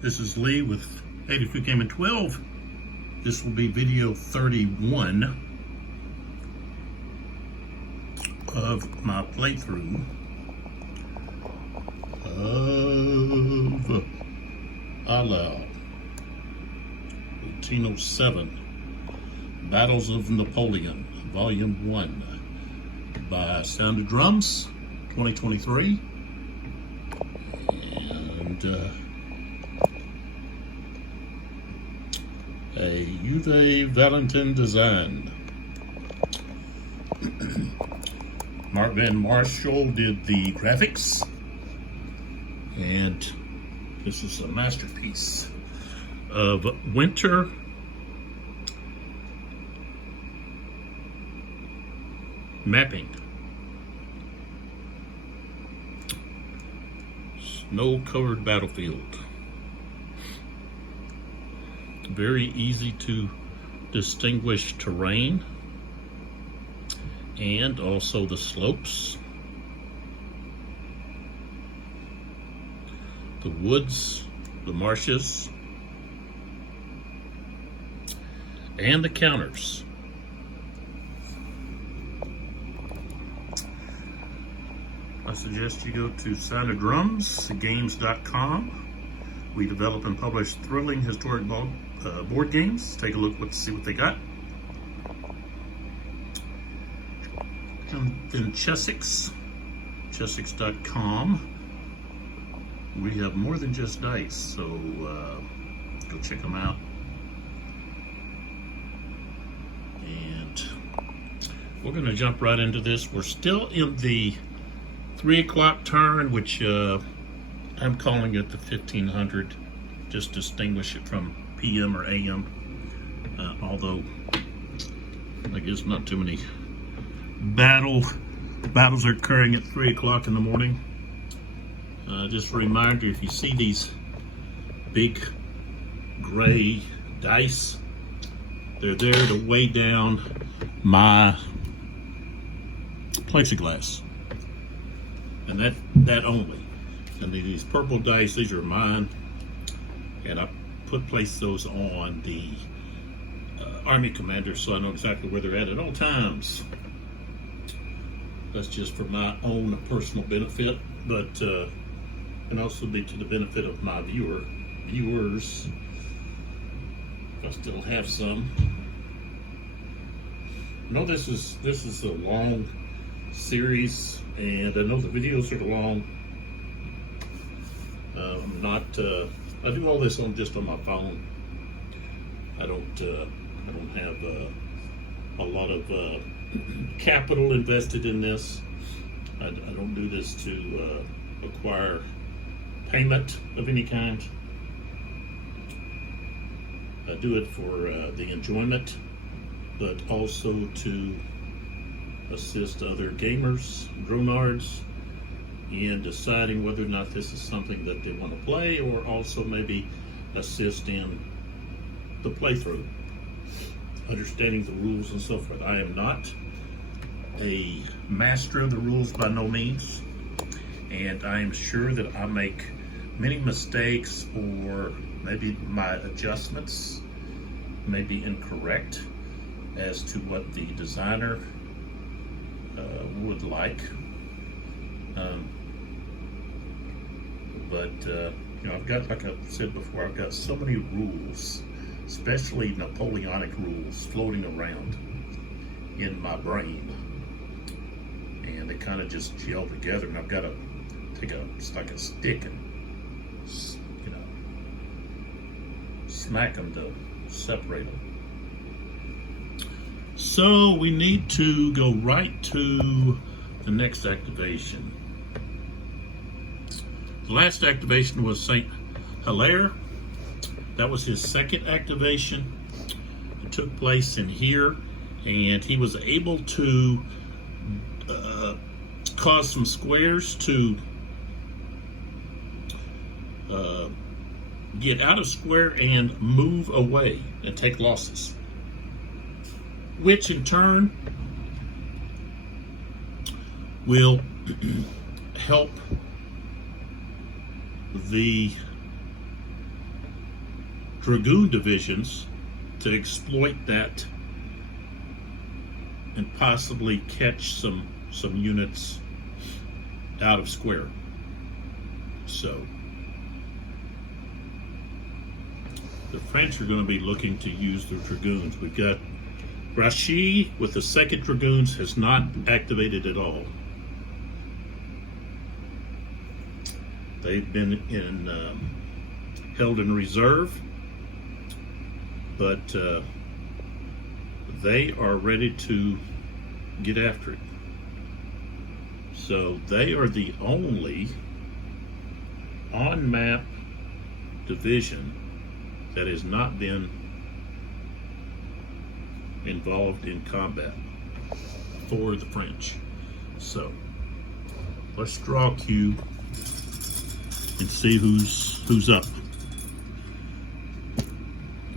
This is Lee with 83 Game and 12. This will be video 31 of my playthrough of Eylau 1807 Battles of Napoleon, Volume 1 by Sound of Drums 2023. And a Uwe Walentin design. Marc Van Marshall did the graphics, and this is a masterpiece of winter mapping. Snow-covered battlefield. Very easy to distinguish terrain and also the slopes, the woods, the marshes, and the counters. I suggest you go to soundoffdrumsgames.com. We develop and publish thrilling historic board games. Take a look, see what they got. And then chessix.com. We have more than just dice, so go check them out. And we're going to jump right into this. We're still in the 3 o'clock turn, which I'm calling it the 1500, just distinguish it from PM or AM, although I guess not too many battles are occurring at 3 o'clock in the morning. Just a reminder, if you see these big gray dice, they're there to weigh down my plexiglass, and that only. And these purple dice, these are mine, and I place those on the Army commander, so I know exactly where they're at all times. That's just for my own personal benefit, but can also be to the benefit of my viewers. If I still have some. I know this is a long series, and I know the videos are long. I do all this just on my phone. I don't have a lot of capital invested in this. I don't do this to acquire payment of any kind. I do it for the enjoyment, but also to assist other gamers, grown-ards, in deciding whether or not this is something that they want to play, or also maybe assist in the playthrough, understanding the rules and so forth. I am not a master of the rules by no means, and I am sure that I make many mistakes, or maybe my adjustments may be incorrect as to what the designer would like. But I've got, like I said before, I've got so many rules, especially Napoleonic rules, floating around in my brain, and they kind of just gel together. And I've got to take a stick and smack them to separate them. So we need to go right to the next activation. The last activation was Saint Hilaire. That was his second activation. It took place in here, and he was able to cause some squares to get out of square and move away and take losses, which in turn will help the dragoon divisions to exploit that and possibly catch some units out of square. So the French are going to be looking to use their dragoons. We've got Grouchy with the 2nd Dragoons has not activated at all. They've been held in reserve, but they are ready to get after it. So they are the only on-map division that has not been involved in combat for the French. So let's draw a cube and see who's up.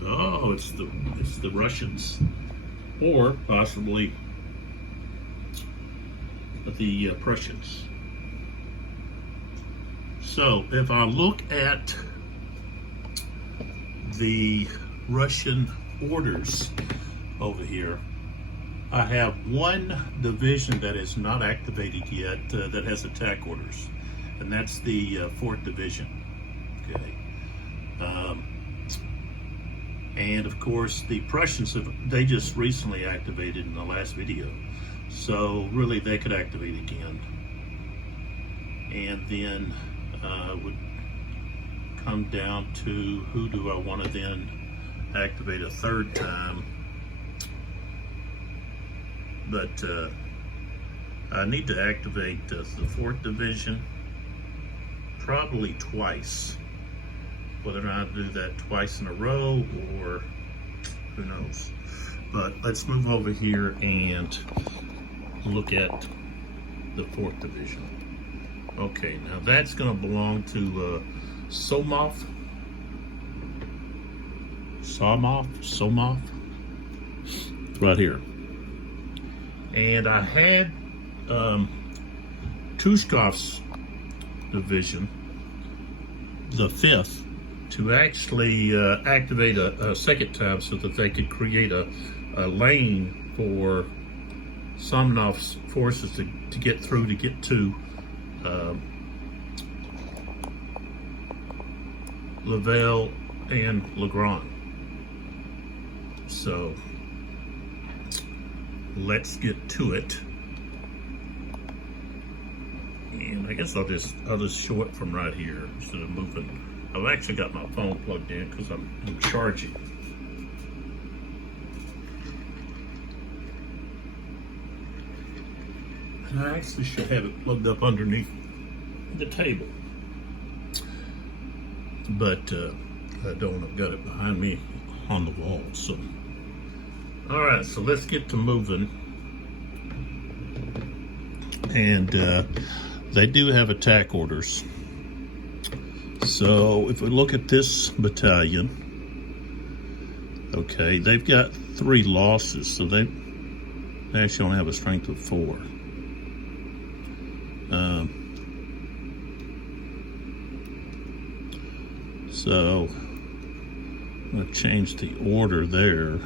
Oh, it's the Russians, or possibly the Prussians. So if I look at the Russian orders over here, I have one division that is not activated yet that has attack orders, and that's the 4th Division. Okay. And of course the Prussians they just recently activated in the last video, so really they could activate again. And then would come down to who do I want to then activate a 3rd time. But I need to activate the 4th Division probably twice. Whether or not I do that twice in a row or who knows. But let's move over here and look at the 4th Division. Okay, now that's going to belong to Somov, right here. And I had Tushkov's division, the 5th, to actually activate a 2nd time so that they could create a lane for Somonov's forces to get through to get to Lavelle and Legrand. So let's get to it. And I guess I'll just show it from right here instead of moving. I've actually got my phone plugged in because I'm charging. And I actually should have it plugged up underneath the table. But I don't. I've got it behind me on the wall. So, all right. So let's get to moving. And they do have attack orders. So if we look at this battalion, okay, they've got 3 losses, so they actually only have a strength of 4. So I'm going to change the order there.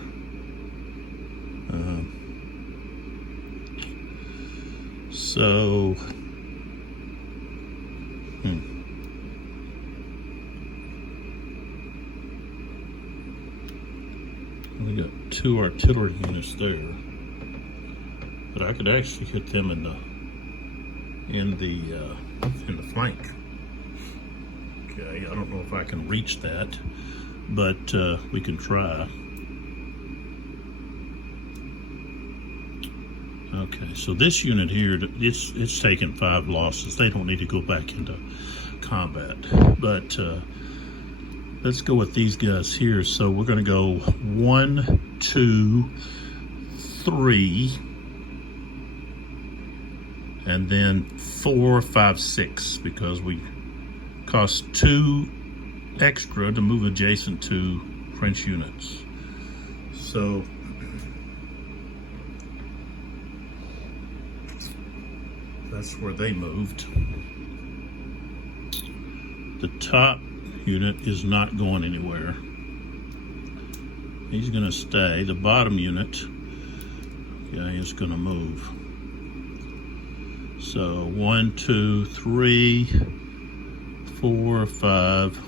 We got 2 artillery units there, but I could actually hit them in the flank. Okay, I don't know if I can reach that, but we can try. Okay, so this unit here, it's taken 5 losses. They don't need to go back into combat, but let's go with these guys here. So we're going to go 1, 2, 3, and then 4, 5, 6, because we cost 2 extra to move adjacent to French units. So that's where they moved. The top unit is not going anywhere. He's gonna stay. The bottom unit, yeah, is gonna move. So 1, 2, 3, 4, 5,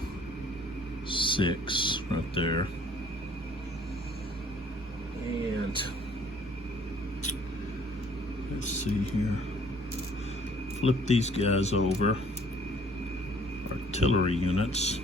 6 right there. And let's see here. Flip these guys over. Artillery units.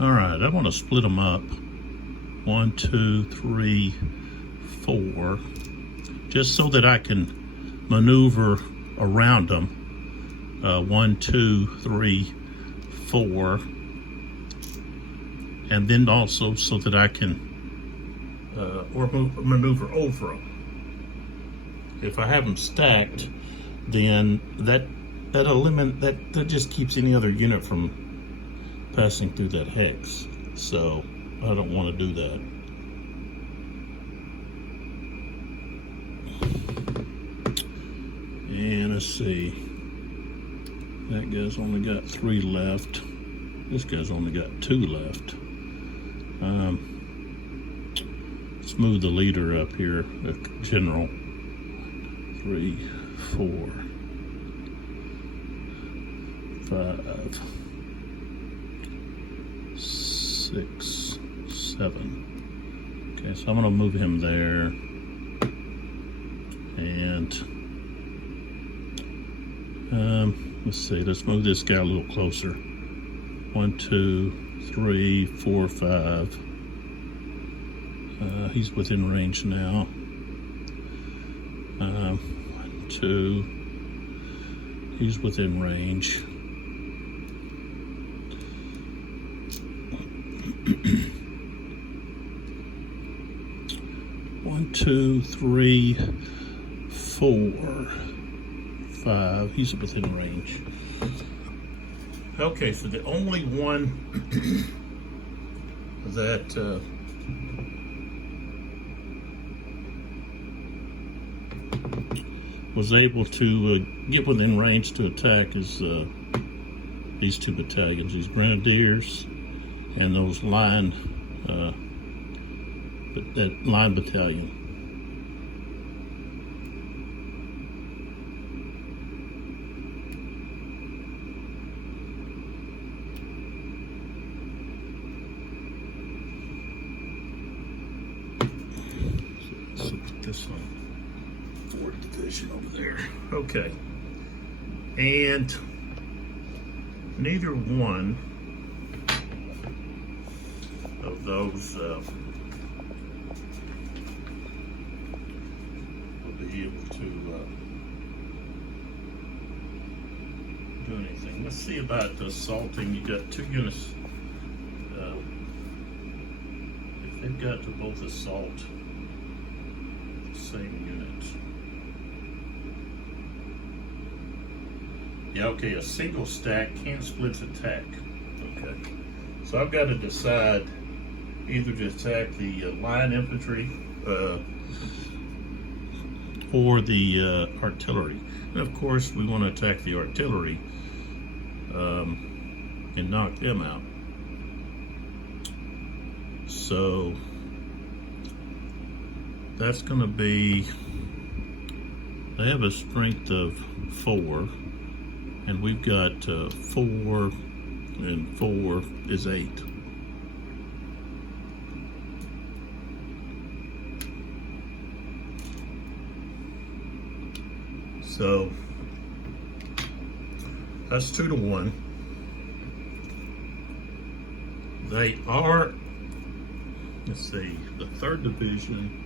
All right, I want to split them up. 1, 2, 3, 4, just so that I can maneuver around them. 1, 2, 3, 4, and then also so that I can maneuver over them. If I have them stacked, then that just keeps any other unit from passing through that hex. So I don't want to do that. And let's see. That guy's only got 3 left. This guy's only got 2 left. Let's move the leader up here, the general. 3, 4, 5, 6, 7. Okay, so I'm going to move him there. And let's see, let's move this guy a little closer. 1, 2, 3, 4, 5. He's within range now. 1, 2. He's within range. 1, 2, 3, 4, 5. He's within range. Okay, so the only one that was able to get within range to attack is these 2 battalions, these grenadiers and those line, that line battalion. So put this on 4th Division over there. Okay, and neither one of those will be able to do anything. Let's see about the assaulting. You got 2 units. If they've got to both assault the same unit. Yeah, okay, a single stack can't split attack. Okay, so I've got to decide either to attack the line infantry or the artillery. And of course, we want to attack the artillery and knock them out. So that's going to be, they have a strength of 4, and we've got 4, and 4 is 8. So that's 2 to 1. They are, let's see, the 3rd Division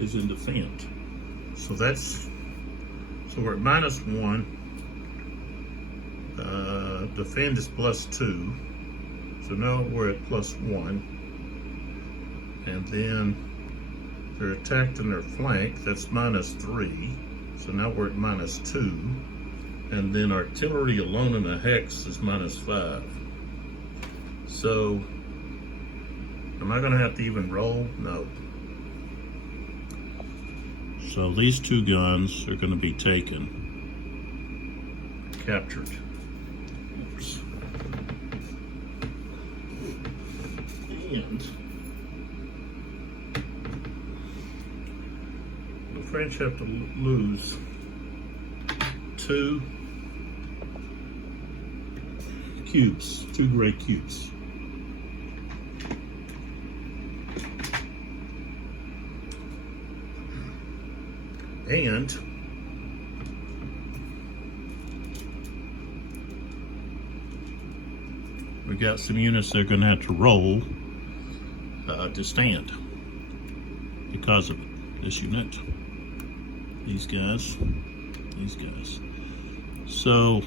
is in defense. So that's, so we're at -1. Defend is +2. So now we're at +1. And then they're attacked in their flank, that's -3. So now we're at -2. And then artillery alone in a hex is -5. So, am I gonna have to even roll? No. So these 2 guns are gonna be taken, captured. Oops. And the French have to lose 2 cubes, 2 gray cubes. And we got some units they're going to have to roll to stand because of it. This unit, these guys. So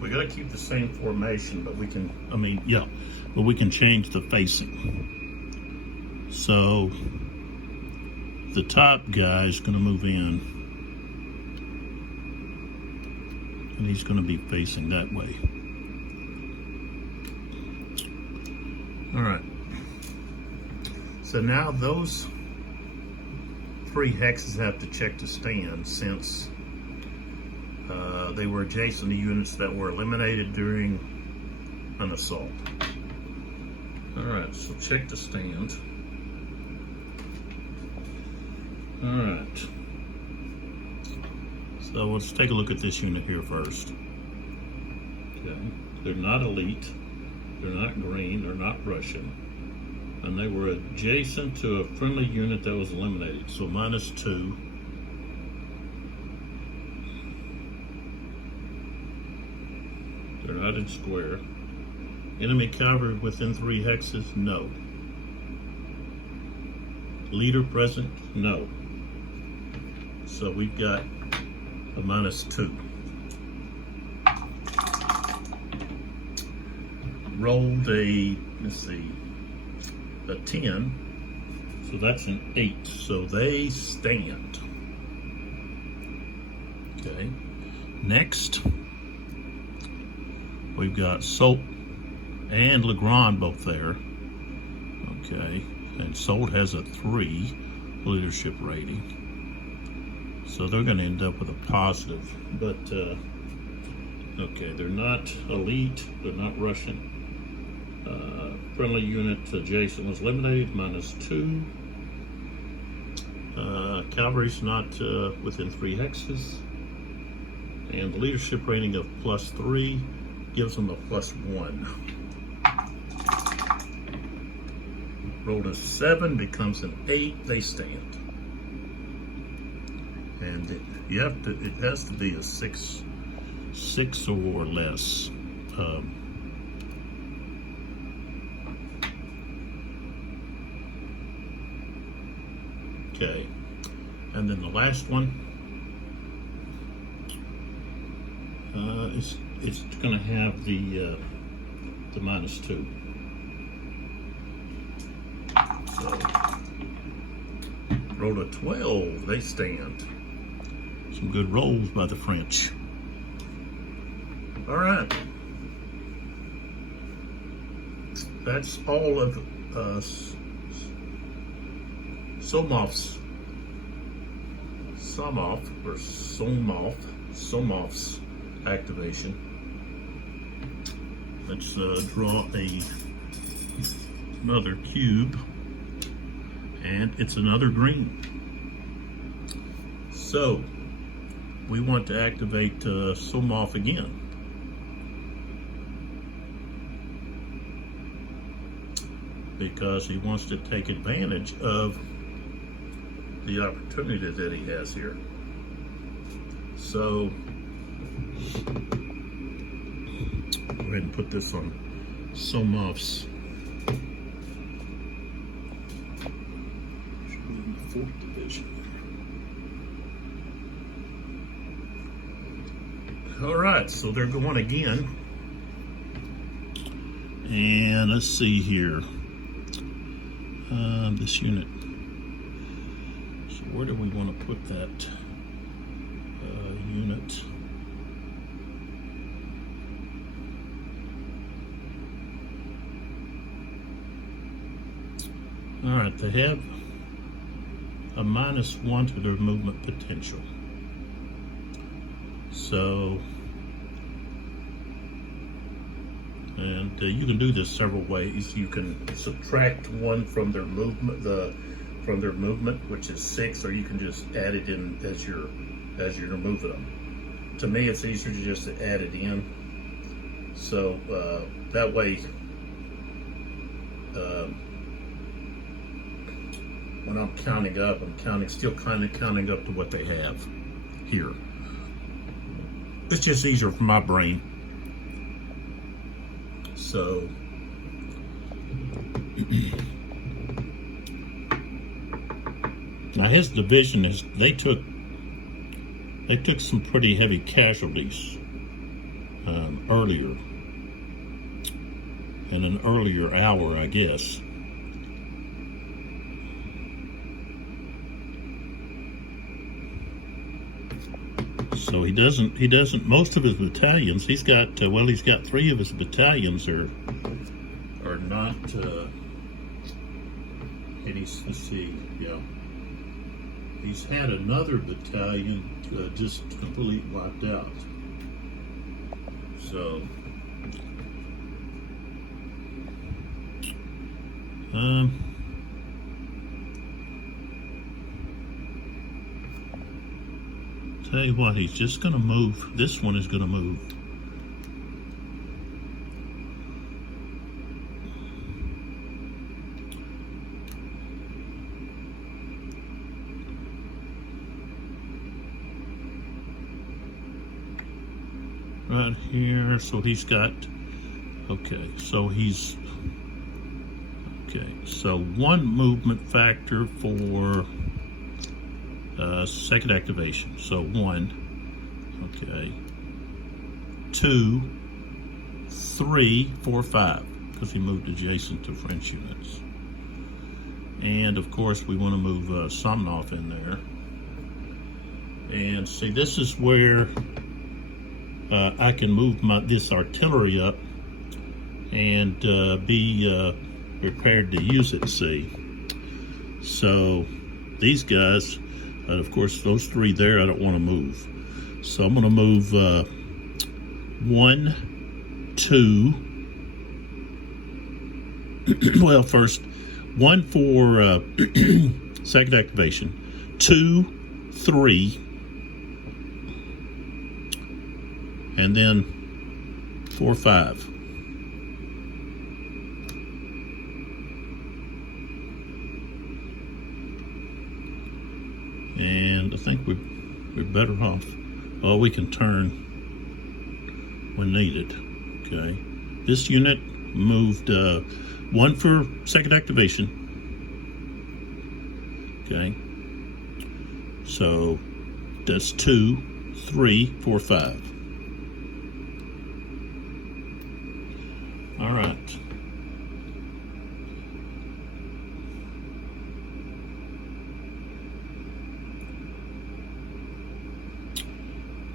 we got to keep the same formation, but we can, but we can change the facing. So the top guy is going to move in, and he's going to be facing that way. All right. So now those 3 hexes have to check to stand since they were adjacent to units that were eliminated during an assault. Alright, so check to stand. Alright. So let's take a look at this unit here first. Okay. They're not elite, they're not green, they're not Russian. And they were adjacent to a friendly unit that was eliminated, so -2. They're not in square. Enemy cavalry within 3 hexes? No. Leader present? No. So we've got a -2. Rolled a, let's see, a 10. So that's an 8. So they stand. Okay. Next, we've got Soult and Legrand both there. Okay, and Soult has a 3 leadership rating. So they're going to end up with a positive. But, okay, they're not elite, they're not Russian. Friendly unit adjacent was eliminated, -2. Cavalry's not within 3 hexes. And the leadership rating of +3 gives them a +1. Rolled a 7 becomes an 8. They stand, and it has to be a 6 or less. Okay, and then the last one. It's going to have the -2. So, rolled a 12. They stand. Some good rolls by the French. All right. That's all of Somov's activation. Let's draw another cube, and it's another green. So we want to activate Somov again. because he wants to take advantage of the opportunity that he has here. So go ahead and put this on Somov's 4th division. All right, so they're going again. And let's see here. This unit. So where do we want to put that unit? All right, they have a -1 to their movement potential. So, and you can do this several ways. You can subtract 1 from their movement, which is 6, or you can just add it in as you're moving them. To me, it's easier to just add it in. So that way, when I'm counting up, I'm still kind of counting up to what they have here. It's just easier for my brain. So now his division is they took some pretty heavy casualties earlier, in an earlier hour, I guess. So he doesn't, most of his battalions, he's got 3 of his battalions are not, and let's see, yeah. He's had another battalion just completely wiped out. So, tell you what, he's just going to move. This one is going to move. Right here. So he's got, okay, so he's, okay, so 1 movement factor for second activation, so 1, okay, 2, 3, 4, 5, because he moved adjacent to French units. And of course we want to move Somnov in there. And see, this is where I can move this artillery up and be prepared to use it, see. So these guys, of course, those 3 there, I don't want to move. So I'm going to move 1, 2. Well, first, 1 for second activation, 2, 3, and then 4, 5. And I think we're better off. Oh, we can turn when needed. Okay. This unit moved 1 for second activation. Okay. So that's 2, 3, 4, 5. All right.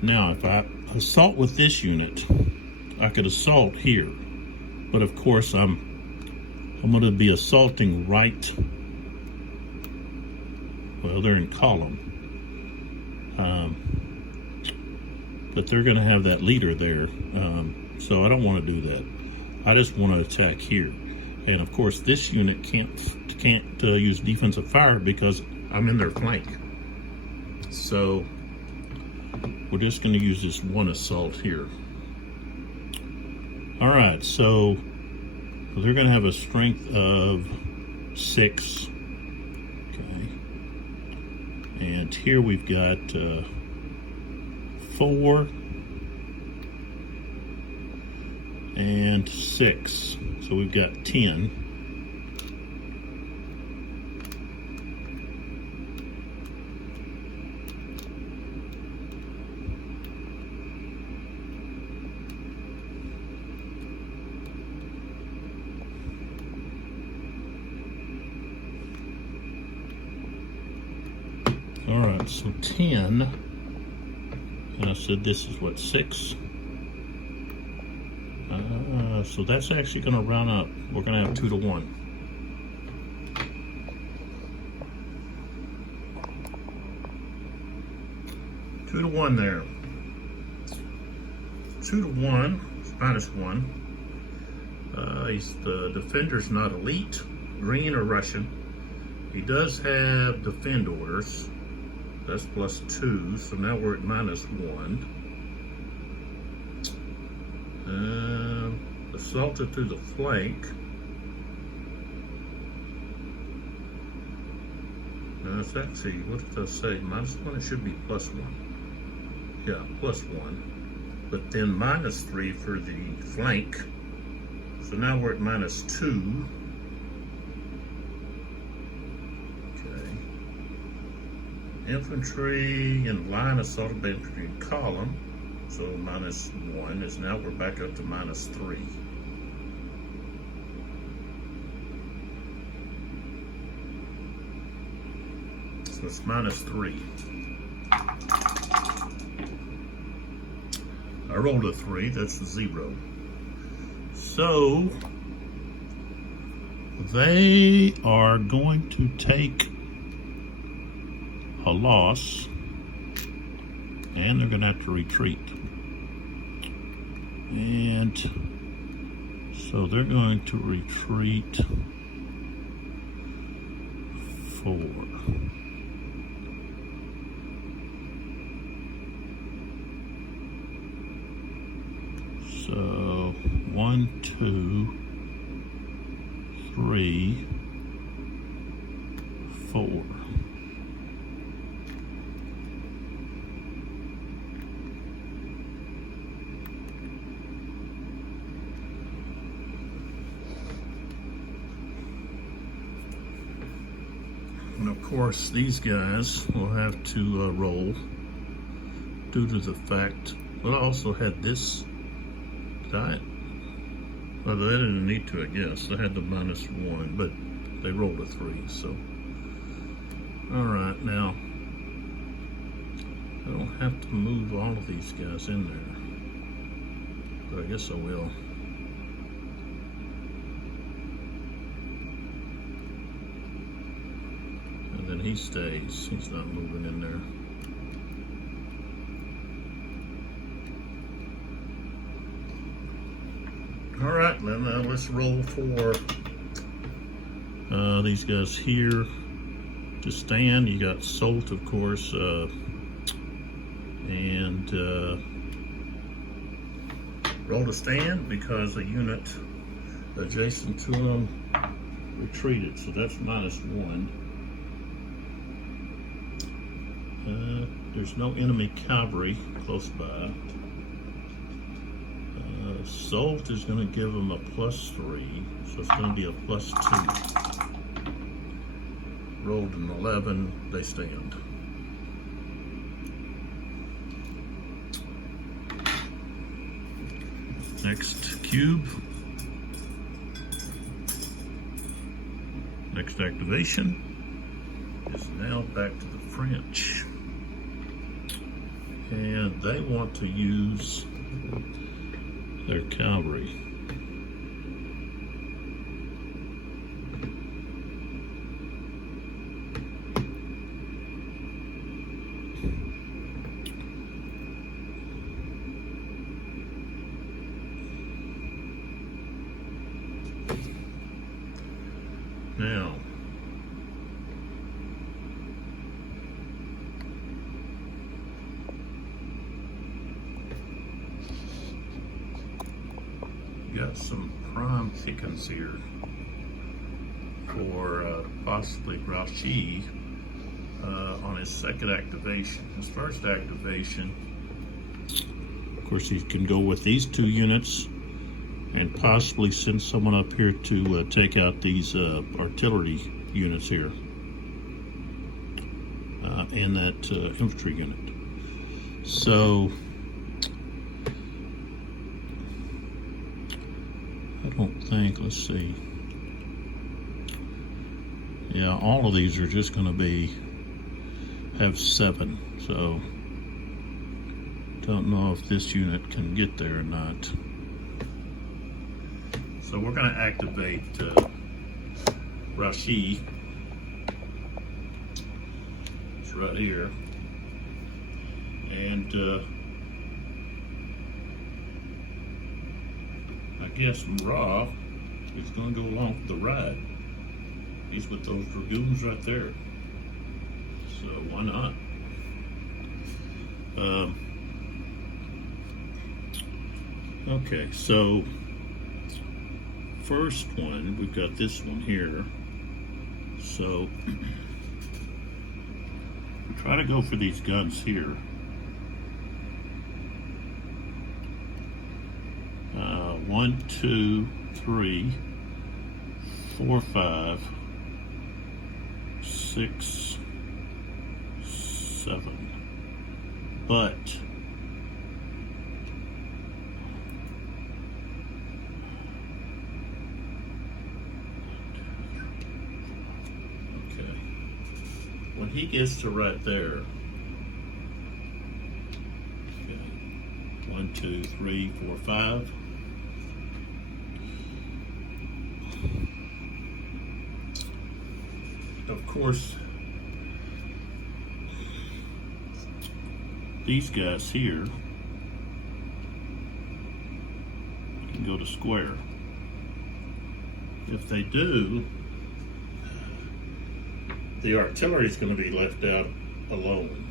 Now, if I assault with this unit, I could assault here, but of course I'm going to be assaulting right. Well, they're in column, but they're going to have that leader there, so I don't want to do that. I just want to attack here, and of course this unit can't use defensive fire because I'm in their flank. So we're just going to use this 1 assault here. All right, so So they're going to have a strength of 6. Okay. And here we've got 4 and 6. So we've got 10. All right, so 10, and I said this is what, 6? So that's actually going to round up. We're going to have 2 to 1. Two to 1 there. 2 to 1, minus 1. The defender's not elite, green or Russian. He does have defend orders. That's plus 2, so now we're at minus 1. Assaulted through the flank. No, it's actually, what did I say? Minus 1, it should be plus 1. Yeah, plus 1. But then minus 3 for the flank. So now we're at minus 2. Infantry and line assaulted by infantry in column, so minus 1 is now we're back up to minus 3. So it's minus 3. I rolled a 3, that's a 0. So they are going to take a loss, and they're going to have to retreat. And so they're going to retreat 4. So 1, 2, 3, 4. And of course, these guys will have to roll due to the fact, but I also had this diet. Well, they didn't need to, I guess. They had the minus 1, but they rolled a 3, so. All right, now, I don't have to move all of these guys in there, but I guess I will. Then he stays. He's not moving in there. All right, then let's roll for these guys here to stand. You got Salt, of course, and roll to stand because a unit adjacent to them retreated. So that's minus 1. There's no enemy cavalry close by. Salt is going to give them a plus 3, so it's going to be a plus 2. Rolled an 11, they stand. Next cube. Next activation is now back to the French. And they want to use their cavalry. Now, got some prime chickens here for possibly Rashi on his second activation. His first activation, of course, he can go with these 2 units and possibly send someone up here to take out these artillery units here and that infantry unit. So I don't think, let's see. Yeah, all of these are just going to have 7. So don't know if this unit can get there or not. So we're going to activate Rashi. It's right here. And I guess Ra is going to go along for the ride. He's with those dragoons right there. So why not? Okay, so first one, we've got this one here. So we try to go for these guns here. 1, 2, 3, 4, 5, 6, 7. But when he gets to right there, okay, 1, 2, 3, 4, 5. Of course, these guys here can go to square. If they do, the artillery is going to be left out alone.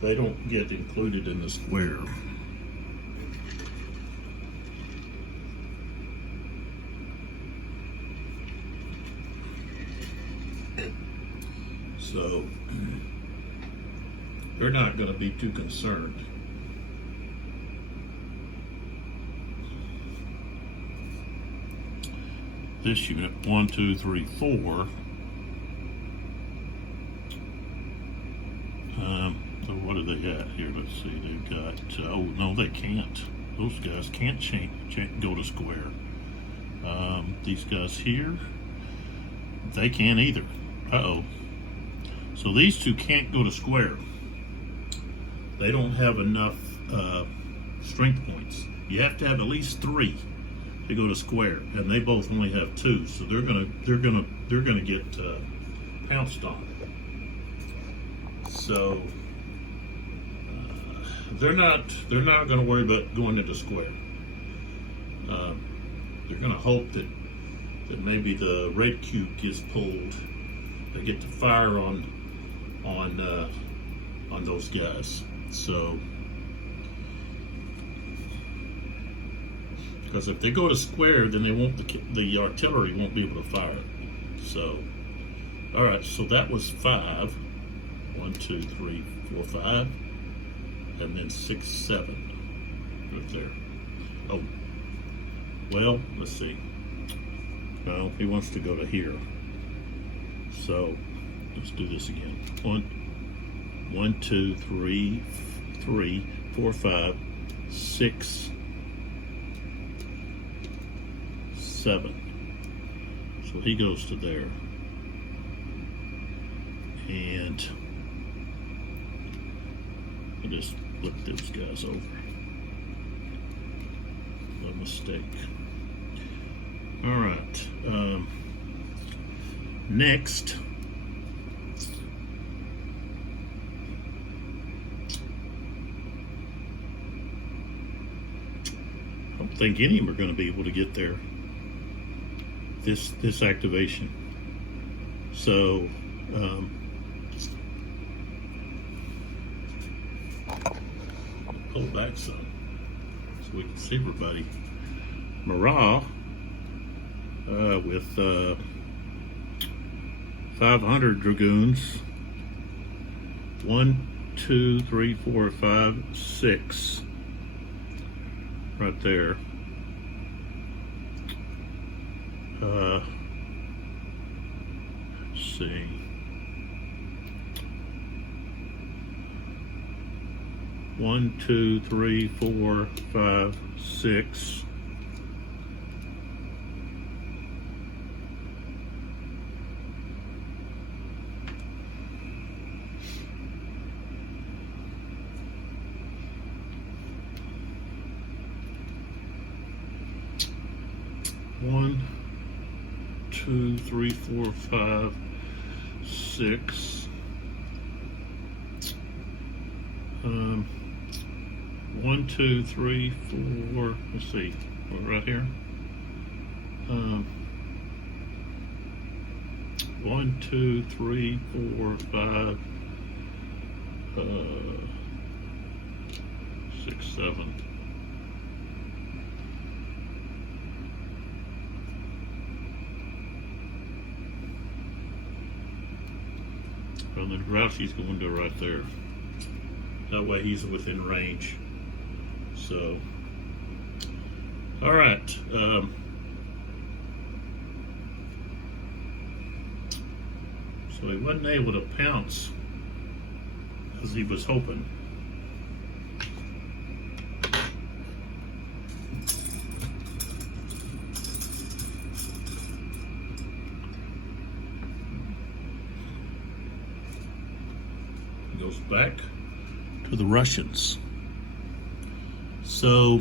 They don't get included in the square. So they're not going to be too concerned. This unit, 1, 2, 3, 4. So what do they got here? Let's see. They've got. Oh no, they can't. Those guys can't go to square. These guys here, they can't either. Uh-oh. So these 2 can't go to square. They don't have enough strength points. You have to have at least 3 to go to square, and they both only have 2. So they're gonna get pounced on. So they're not going to worry about going into square. They're going to hope that maybe the red cube gets pulled. They get to fire on those guys. So because if they go to square, then the artillery won't be able to fire it. So all right, so that was 5. 1, 2, 3, 4, 5, and then 6, 7 right there. Oh, well, let's see. No, he wants to go to here. So let's do this again. 1, 2, 3, 4, 5, 6, 7. So he goes to there. And I just flipped those guys over. A mistake. All right. Next, I don't think any of them are going to be able to get there. This activation. So. Pull back some. So so we can see everybody. Marc with 500 dragoons. 1, 2, 3, 4, 5, 6. Right there. Let's see. One, 2, 3, 4, 5, 6. One, 2, 3, 4, 5, 6. 1, 2, 3, 4. Let's see, right here. 1, 2, 3, 4, 5, 6, 7. Well, the Grouchy's going to right there. That way he's within range. So, all right. So he wasn't able to pounce as he was hoping. Goes back to the Russians. So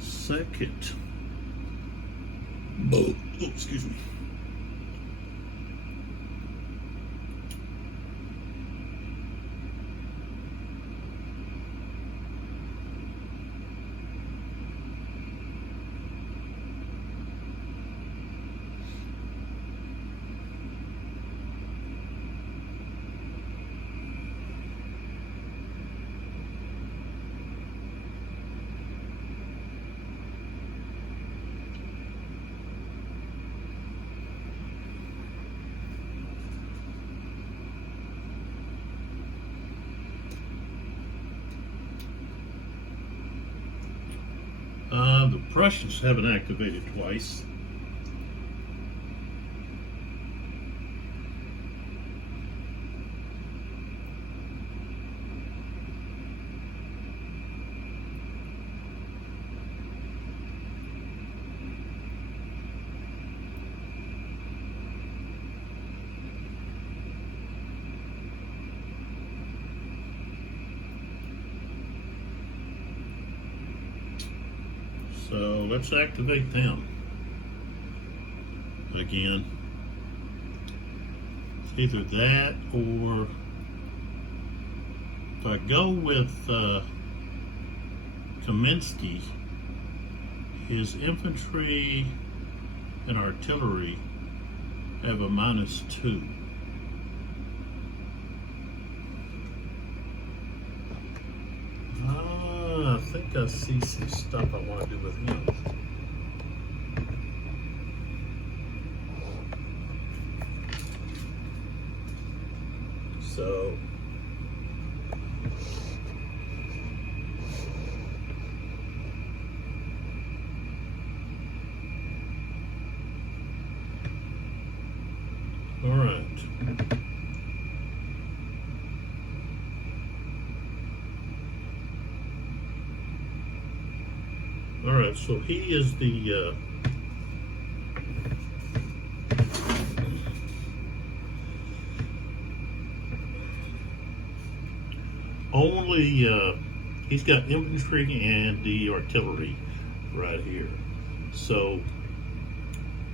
second, oh, excuse me. The Prussians haven't activated twice. So let's activate them again. It's either that, or if I go with Kaminsky, his infantry and artillery have a -2. I think I see some stuff I want to do with him. So all right. All right, so he is the only, he's got infantry and the artillery right here. So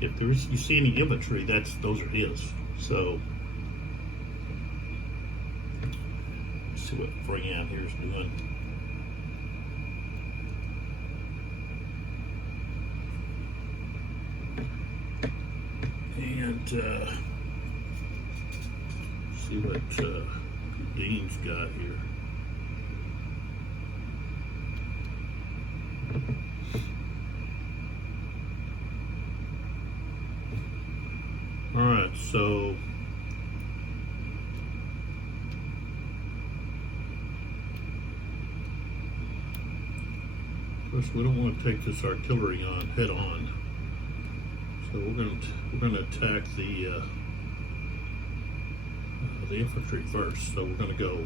if there's, you see any infantry, those are his. So let's see what Bring Out here is doing. And see what Dean's got here. All right, so first we don't want to take this artillery on head on, so we're gonna attack the infantry first. So we're gonna go.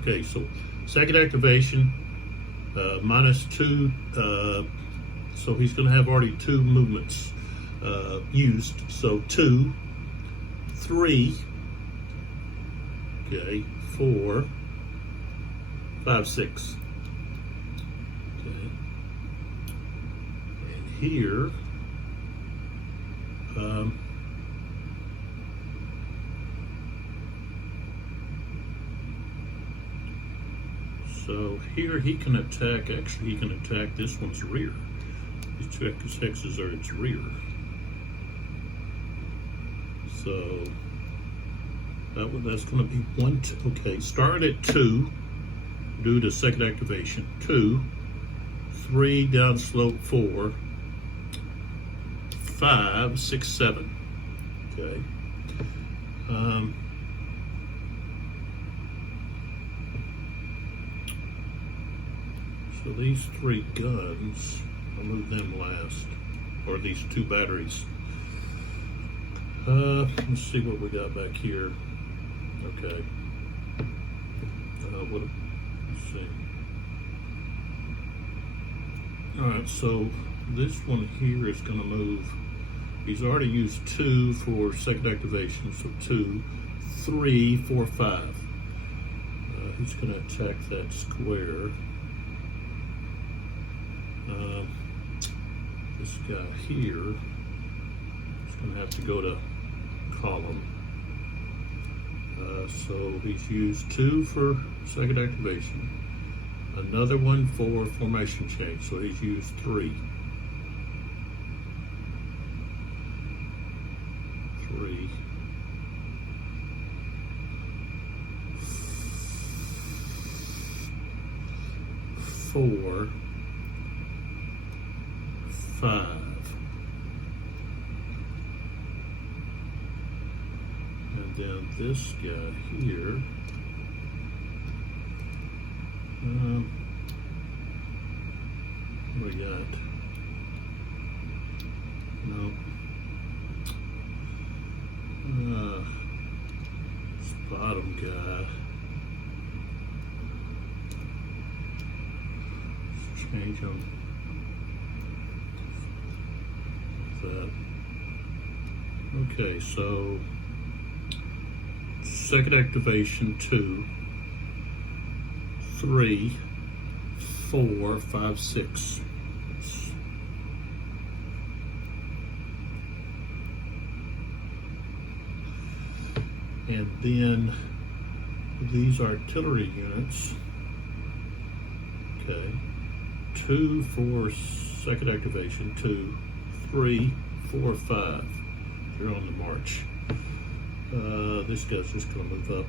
Okay, so second activation, -2. So he's gonna have already 2 movements used. So 2, 3, okay, 4, 5, 6. Okay. And here, so here he can attack, actually he can attack this one's rear. These two hexes are its rear. So that's going to be 1, 2. Okay, start at 2, do the second activation. 2, 3, down slope 4, 5, 6, 7. Okay. So these 3 guns, I'll move them last, or these 2 batteries. Let's see what we got back here. Okay. Let's see. All right, so this one here is going to move. He's already used 2 for second activation, so 2, 3, 4, 5. He's going to attack that square. This guy here is going to have to go to column. So he's used 2 for second activation, another one for formation change, so he's used 3. 3. 4, 5. And then this guy here, what we got? No. This bottom guy. Let's change him. That. Okay, so second activation 2, 3, 4, 5, 6. And then these artillery units, okay, 2 for second activation, 2, 3, 4, 5. They're on the march. This guy's just going to move up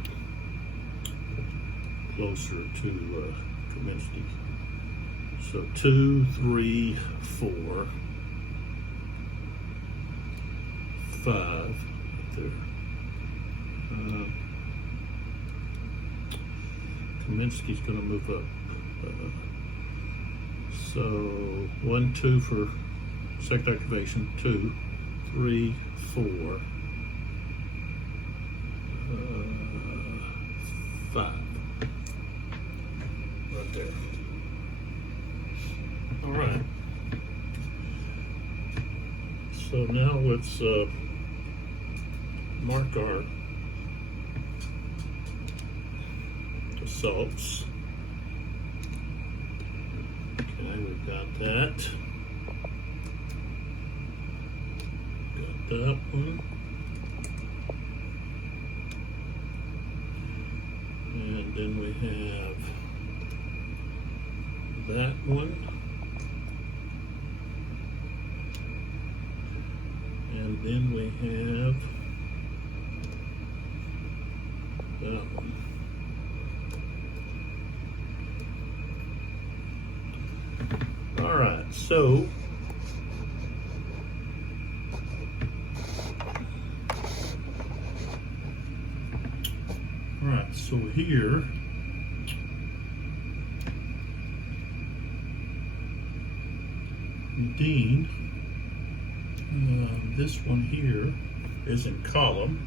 closer to Kaminsky. So 2, 3, 4, 5 right there. Kaminsky's going to move up. So 1, 2 for second activation, 2, 3, 4, 5. Right there. All right. So now let's mark our assaults. Okay, we've got that. Got that one. And then we have that one. And And then we have that one. All right, so here Dean, this one here is in column,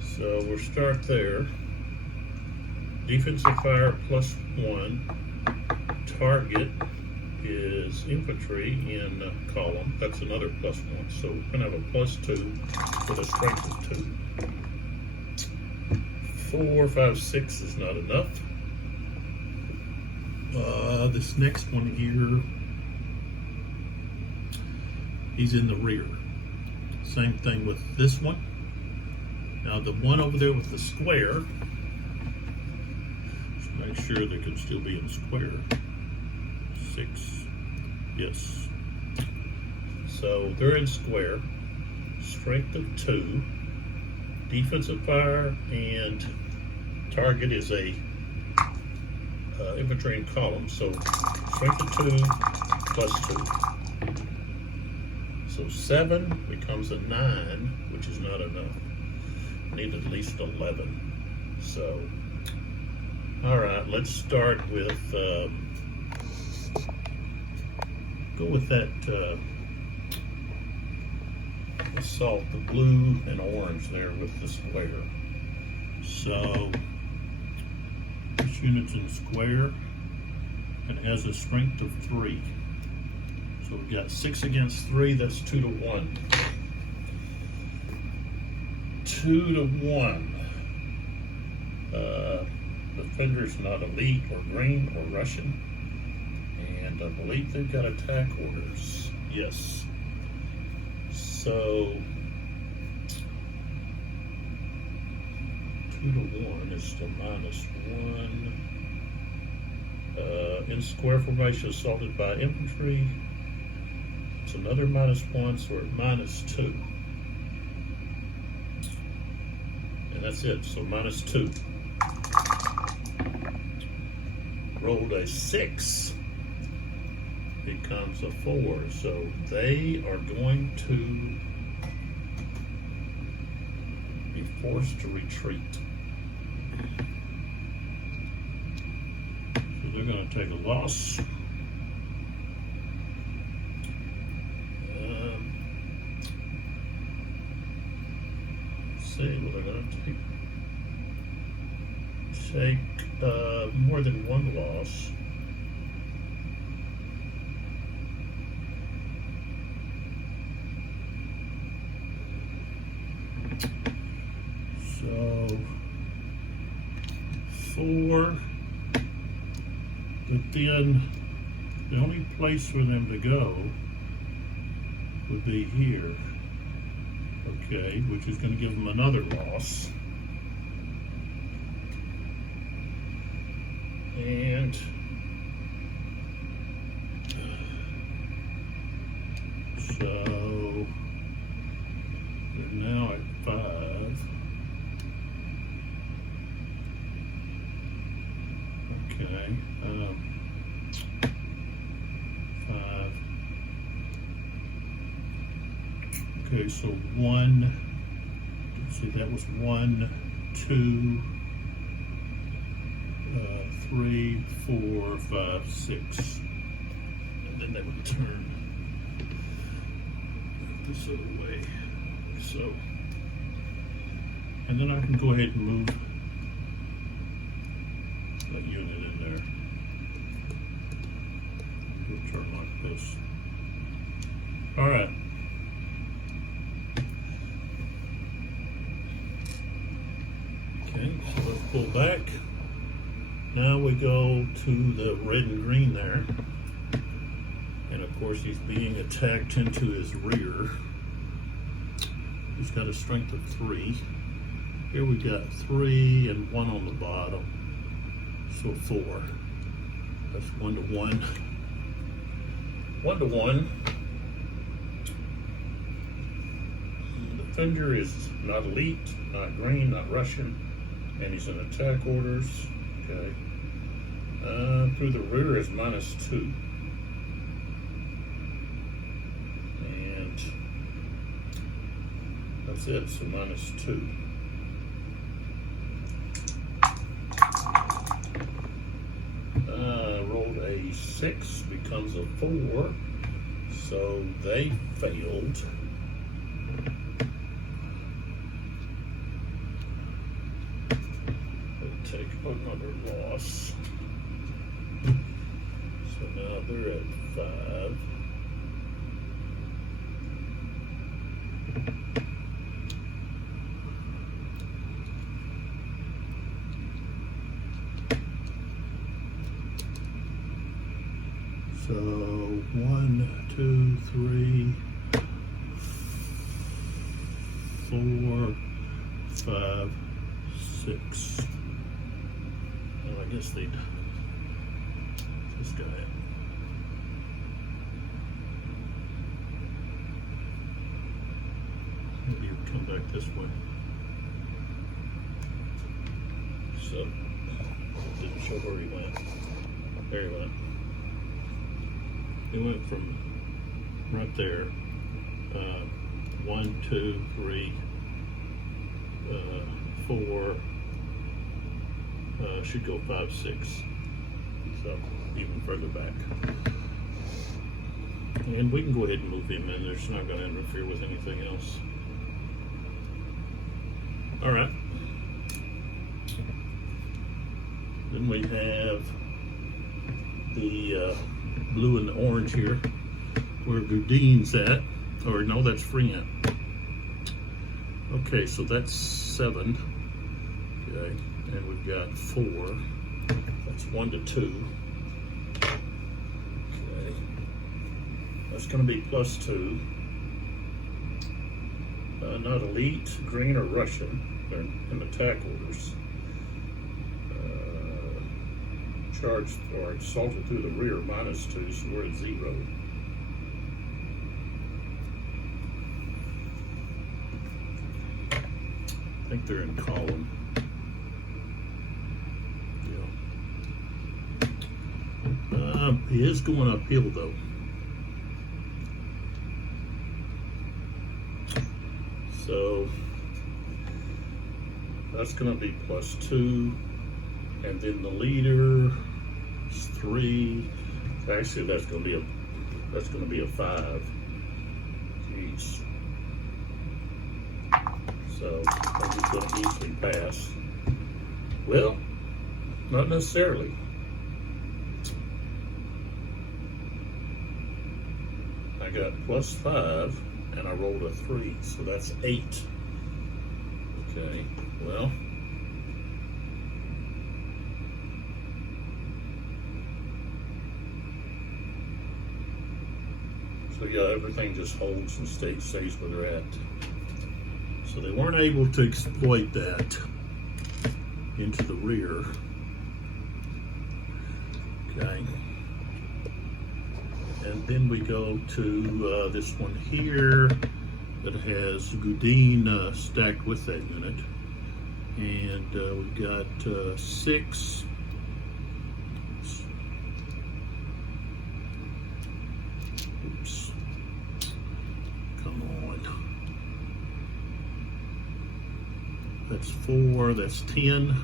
so we'll start there. Defensive fire +1. Target is infantry in column. That's another +1. So we're going to have a +2 with a strength of 2. 4, 5, 6 is not enough. This next one here, he's in the rear. Same thing with this one. Now the one over there with the square, just make sure they could still be in square. 6, yes. So they're in square. Strength of 2. Defensive fire, and target is a infantry in column, so strength of 2 +2. So 7 becomes a 9, which is not enough. Need at least 11. So, all right, let's start with, go with that assault, the blue and orange there with the square. So this unit's in square and has a strength of 3. So we've got 6 against 3, that's 2 to 1. 2 to 1. Defender's not elite or green or Russian. And I believe they've got attack orders. Yes. So 2 to 1 is still -1. In square formation assaulted by infantry, it's another -1, so we're at -2. And that's it, so -2. Rolled a 6. Becomes a 4, so they are going to be forced to retreat. So they're going to take a loss. Let's see what they're going to take more than one loss. So 4, but then the only place for them to go would be here, okay, which is going to give them another loss. And so they're now at 5. Okay, 5. Okay, so 1. Let's see, that was 1, 2, 3, 4, 5, 6. And then they would turn this other way. So, and then I can go ahead and move that unit in there. We'll turn like this. All right. Okay, so let's pull back. Now we go to the red and green there. And of course he's being attacked into his rear. He's got a strength of 3. Here we got 3 and 1 on the bottom. So 4. That's 1 to 1. 1 to 1. defender is not elite, not green, not Russian, and he's in attack orders. Okay. Through the rear is -2. And that's it, so -2. Rolled a 6, becomes a 4, so they failed. We'll take another loss. So now they're at 5. So 1, 2, 3, 4, 5, 6. Well, I guess they'd this guy. Maybe he'd come back this way. So didn't show where he went. There he went. He went from right there, 1, 2, 3, 4, should go 5, 6, so even further back. And we can go ahead and move him in. There's not going to interfere with anything else. All right. Then we have the blue and the orange here, where Gudin's at, or no, that's Friant. Okay, so that's 7. Okay, and we've got 4. That's 1 to 2. Okay, that's going to be +2. Not elite, green, or Russian. They're in attack orders. Charged or assaulted through the rear, -2, so we're at 0. I think they're in column. Yeah. He is going uphill though. So that's going to be +2, and then the leader is 3. Actually, that's going to be a 5. Jeez. So I'm just going to easily pass. Well, not necessarily. I got +5, and I rolled a 3, so that's 8. Okay, well. So yeah, everything just holds and stays where they're at. So they weren't able to exploit that into the rear. Okay. And then we go to this one here that has Gudin stacked with that unit. And we've got 6. Oops. Come on. That's 4, that's 10.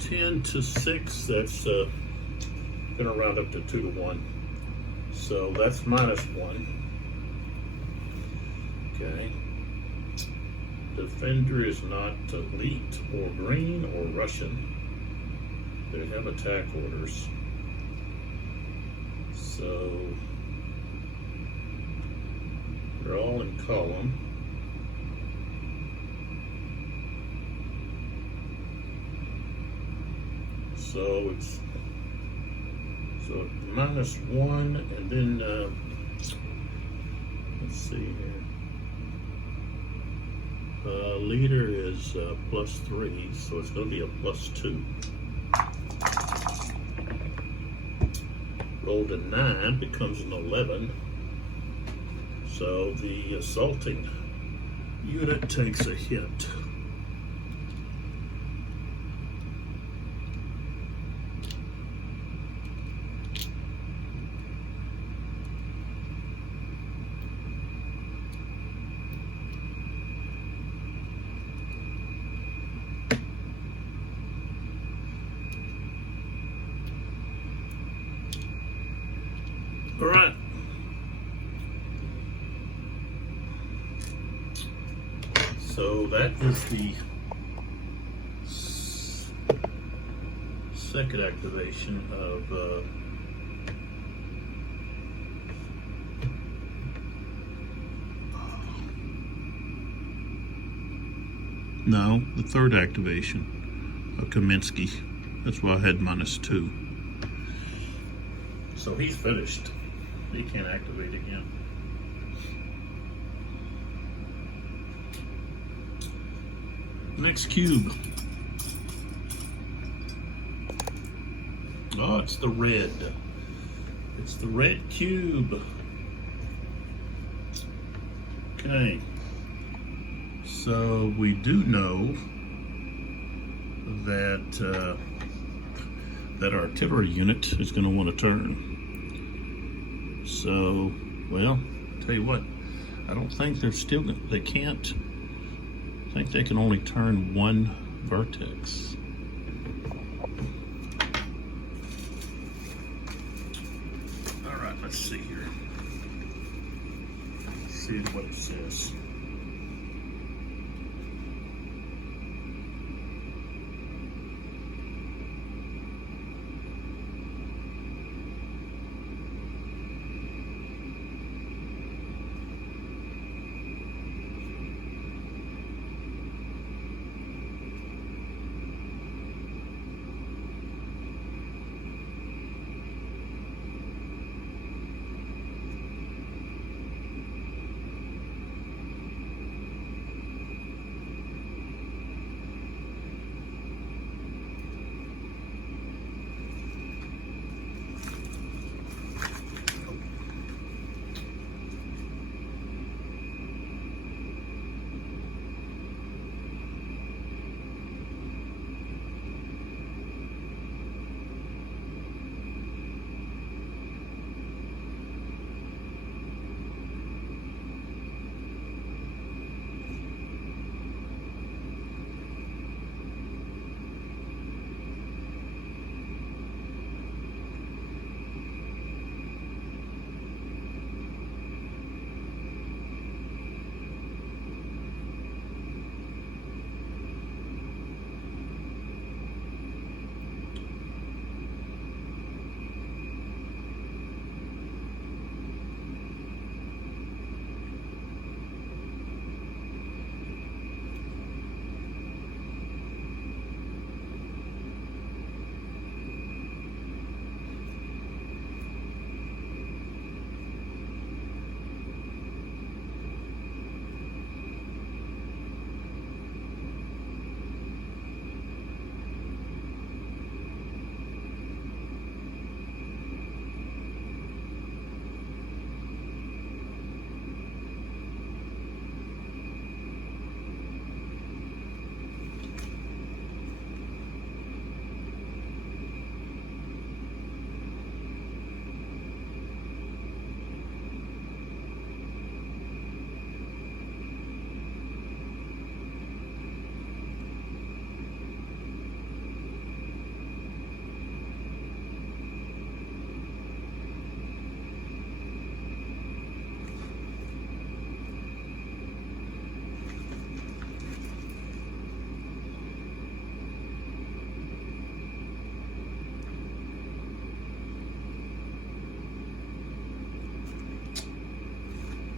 10 to 6, that's gonna round up to 2 to 1. So that's -1. Okay. Defender is not elite or green or Russian. They have attack orders. So they're all in column. So it's -1, and then let's see here. Leader is +3, so it's going to be a +2. Rolled a 9, becomes an 11. So the assaulting unit takes a hit. All right. So that is the second activation of no, the third activation of Kaminsky. That's why I had -2. So he's finished. He can't activate again. Next cube. Oh, it's the red. It's the red cube. Okay. So we do know that that artillery unit is going to want to turn. So, well, tell you what, I don't think they're still, they can't, I think they can only turn one vertex. All right, let's see here. Let's see what it says.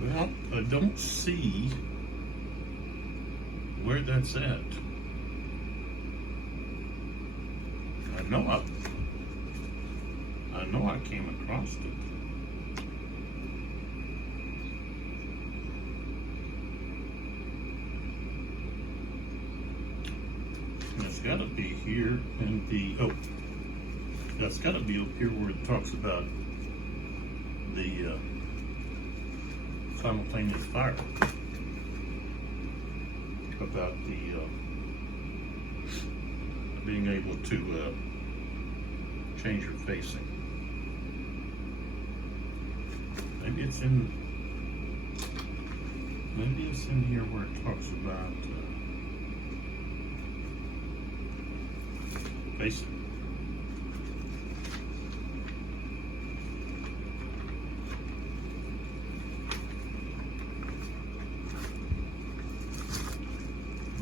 Well, I don't see where that's at. I know I came across it. And it's got to be here in the, oh, that's got to be up here where it talks about the simultaneous fire. about the being able to change your facing. Maybe it's in here where it talks about facing.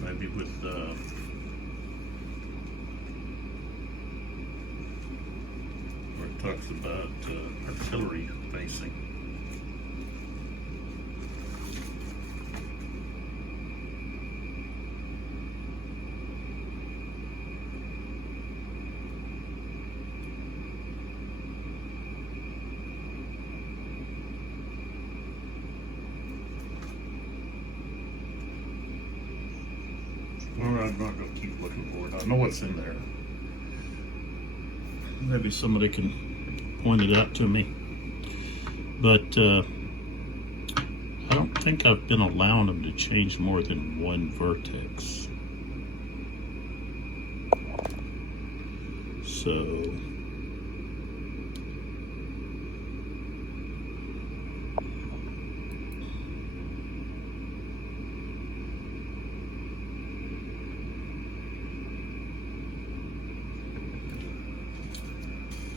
Maybe with where it talks about artillery facing. Well, I'm not going to keep looking for it. I know what's in there. Maybe somebody can point it out to me. But I don't think I've been allowing them to change more than one vertex. So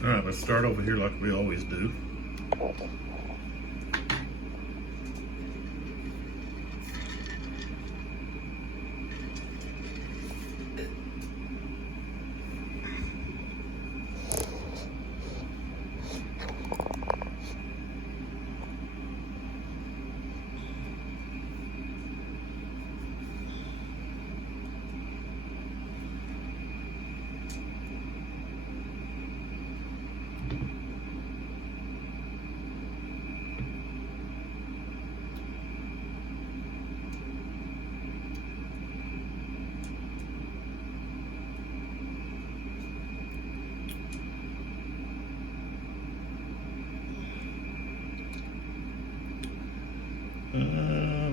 all right, let's start over here like we always do.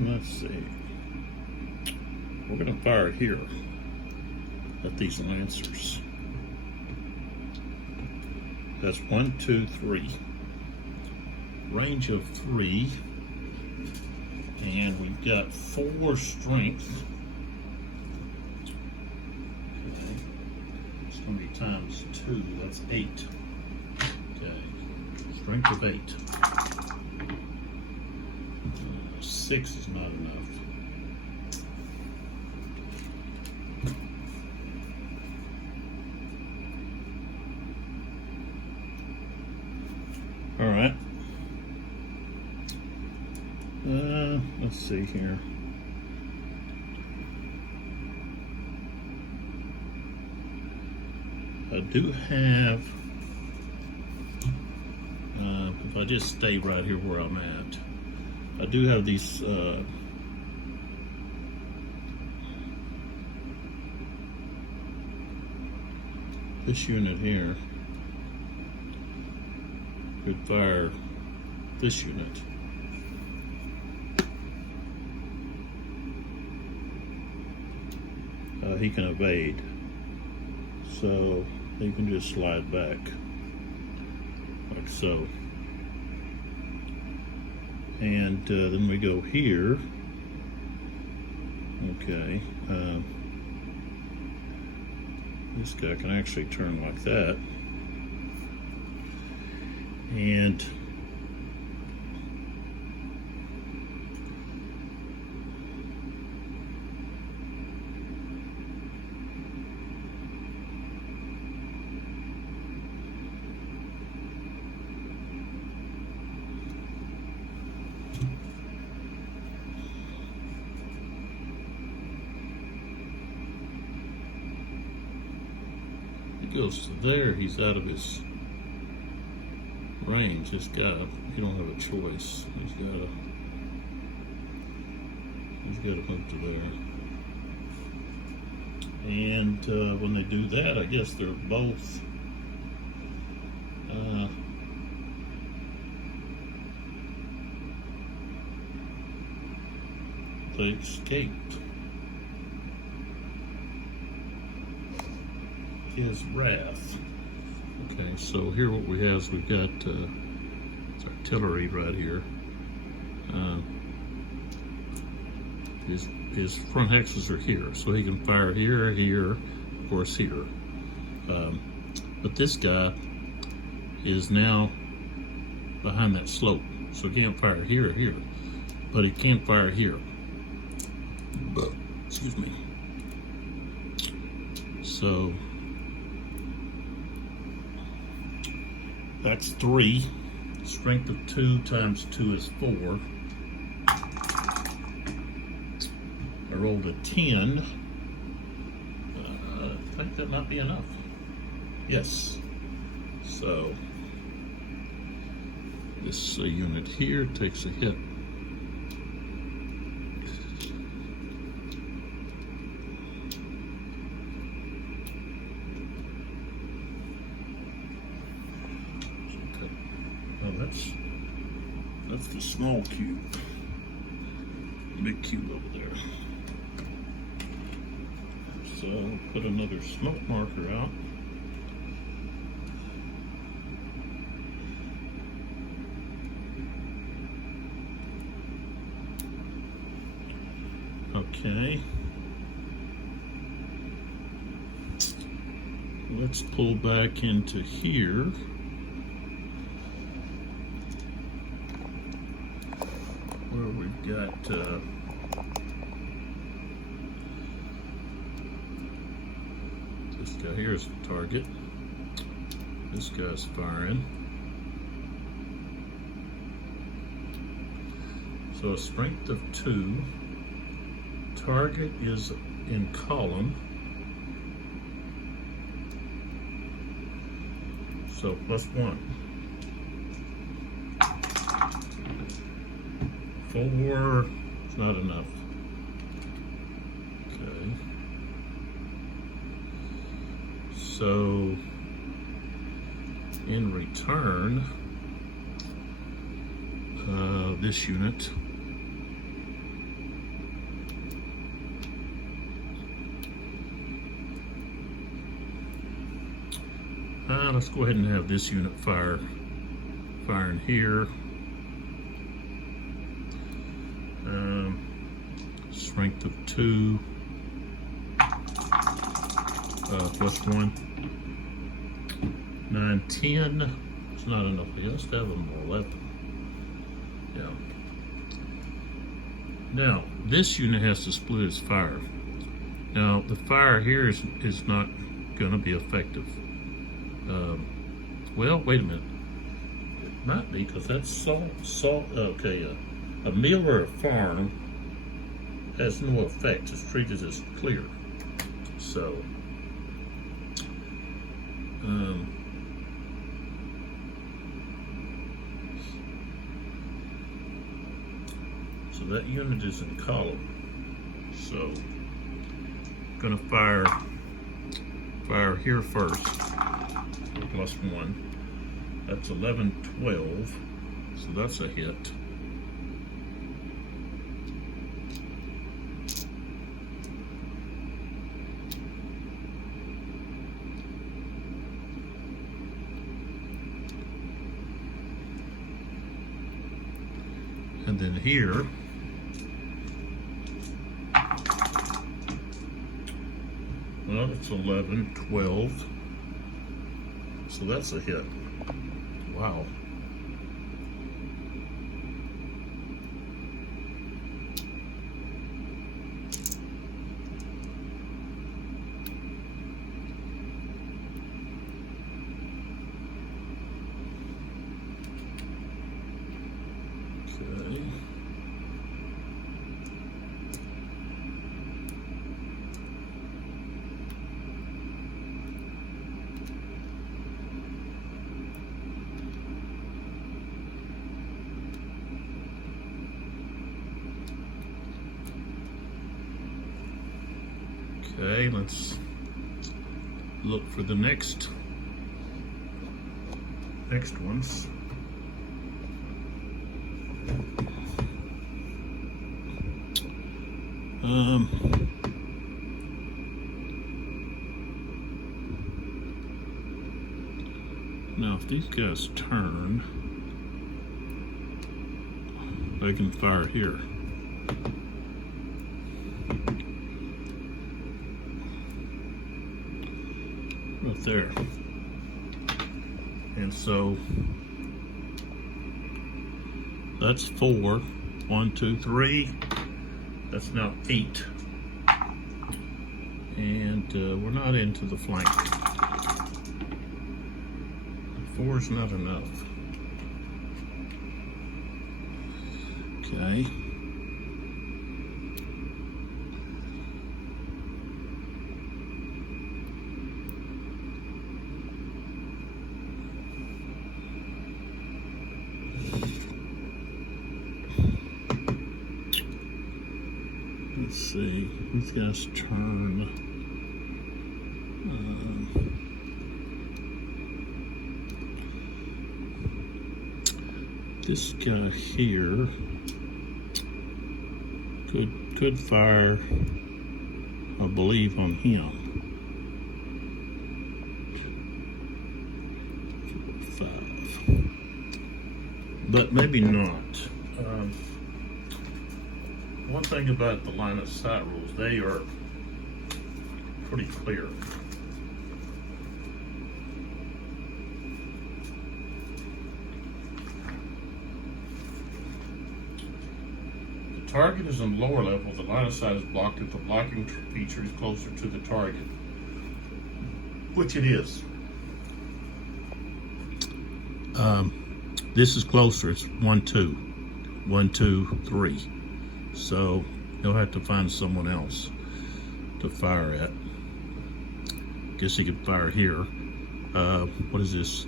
Let's see. We're going to fire here at these lancers. That's 1, 2, 3. Range of 3. And we've got 4 strength. Okay. It's going to be times 2. That's 8. Okay. Strength of 8. 6 is not enough. All right. Let's see here. I do have, if I just stay right here where I'm at, I do have these this unit here could fire this unit. He can evade, so he can just slide back like so. And then we go here. Okay. This guy can actually turn like that. And goes to there, he's out of his range. This guy, he don't have a choice. He's got to move to there. And when they do that, I guess they're both they escaped. his wrath. Okay, so here what we have is we've got it's artillery right here. His front hexes are here, so he can fire here, here, of course here. But this guy is now behind that slope, so he can't fire here or here, but he can fire here. Excuse me. So that's 3. Strength of 2 times 2 is 4. I rolled a 10. I think that might be enough. Yes. So this unit here takes a hit. Oh, that's the small cube. Big cube over there. So put another smoke marker out. Okay. Let's pull back into here. Where we've got this guy here is the target. This guy's firing. So a strength of 2. Target is in column. So +1. 4 is not enough. Okay. So in return, this unit let's go ahead and have this unit firing here. Strength of 2 +1. 9, 10. It's not enough. He has to have a more 11. Yeah. Now this unit has to split his fire. Now the fire here is not going to be effective. Well, wait a minute. It might be, because that's salt. Okay, a mill or a farm has no effect. It's treated as clear. So, so that unit is in column. So, I'm gonna fire here first. +1. That's 11, 12. So that's a hit. And then here, well, it's 11, 12. So that's a hit. Wow. Okay. Okay, let's look for the next ones. Now, if these guys turn, they can fire here. Right there. And so that's 4. 1, 2, 3. That's now 8. And we're not into the flank. 4 is not enough. Okay. Let's see, these guys turn. This guy here could fire, I believe, on him. 4, 5, but maybe not. One thing about the line of sight rules, they are pretty clear. The target is in lower level, the line of sight is blocked if the blocking feature is closer to the target, which it is. This is closer, it's 1, 2. 1, 2, 3. So he'll have to find someone else to fire at. Guess he could fire here. What is this?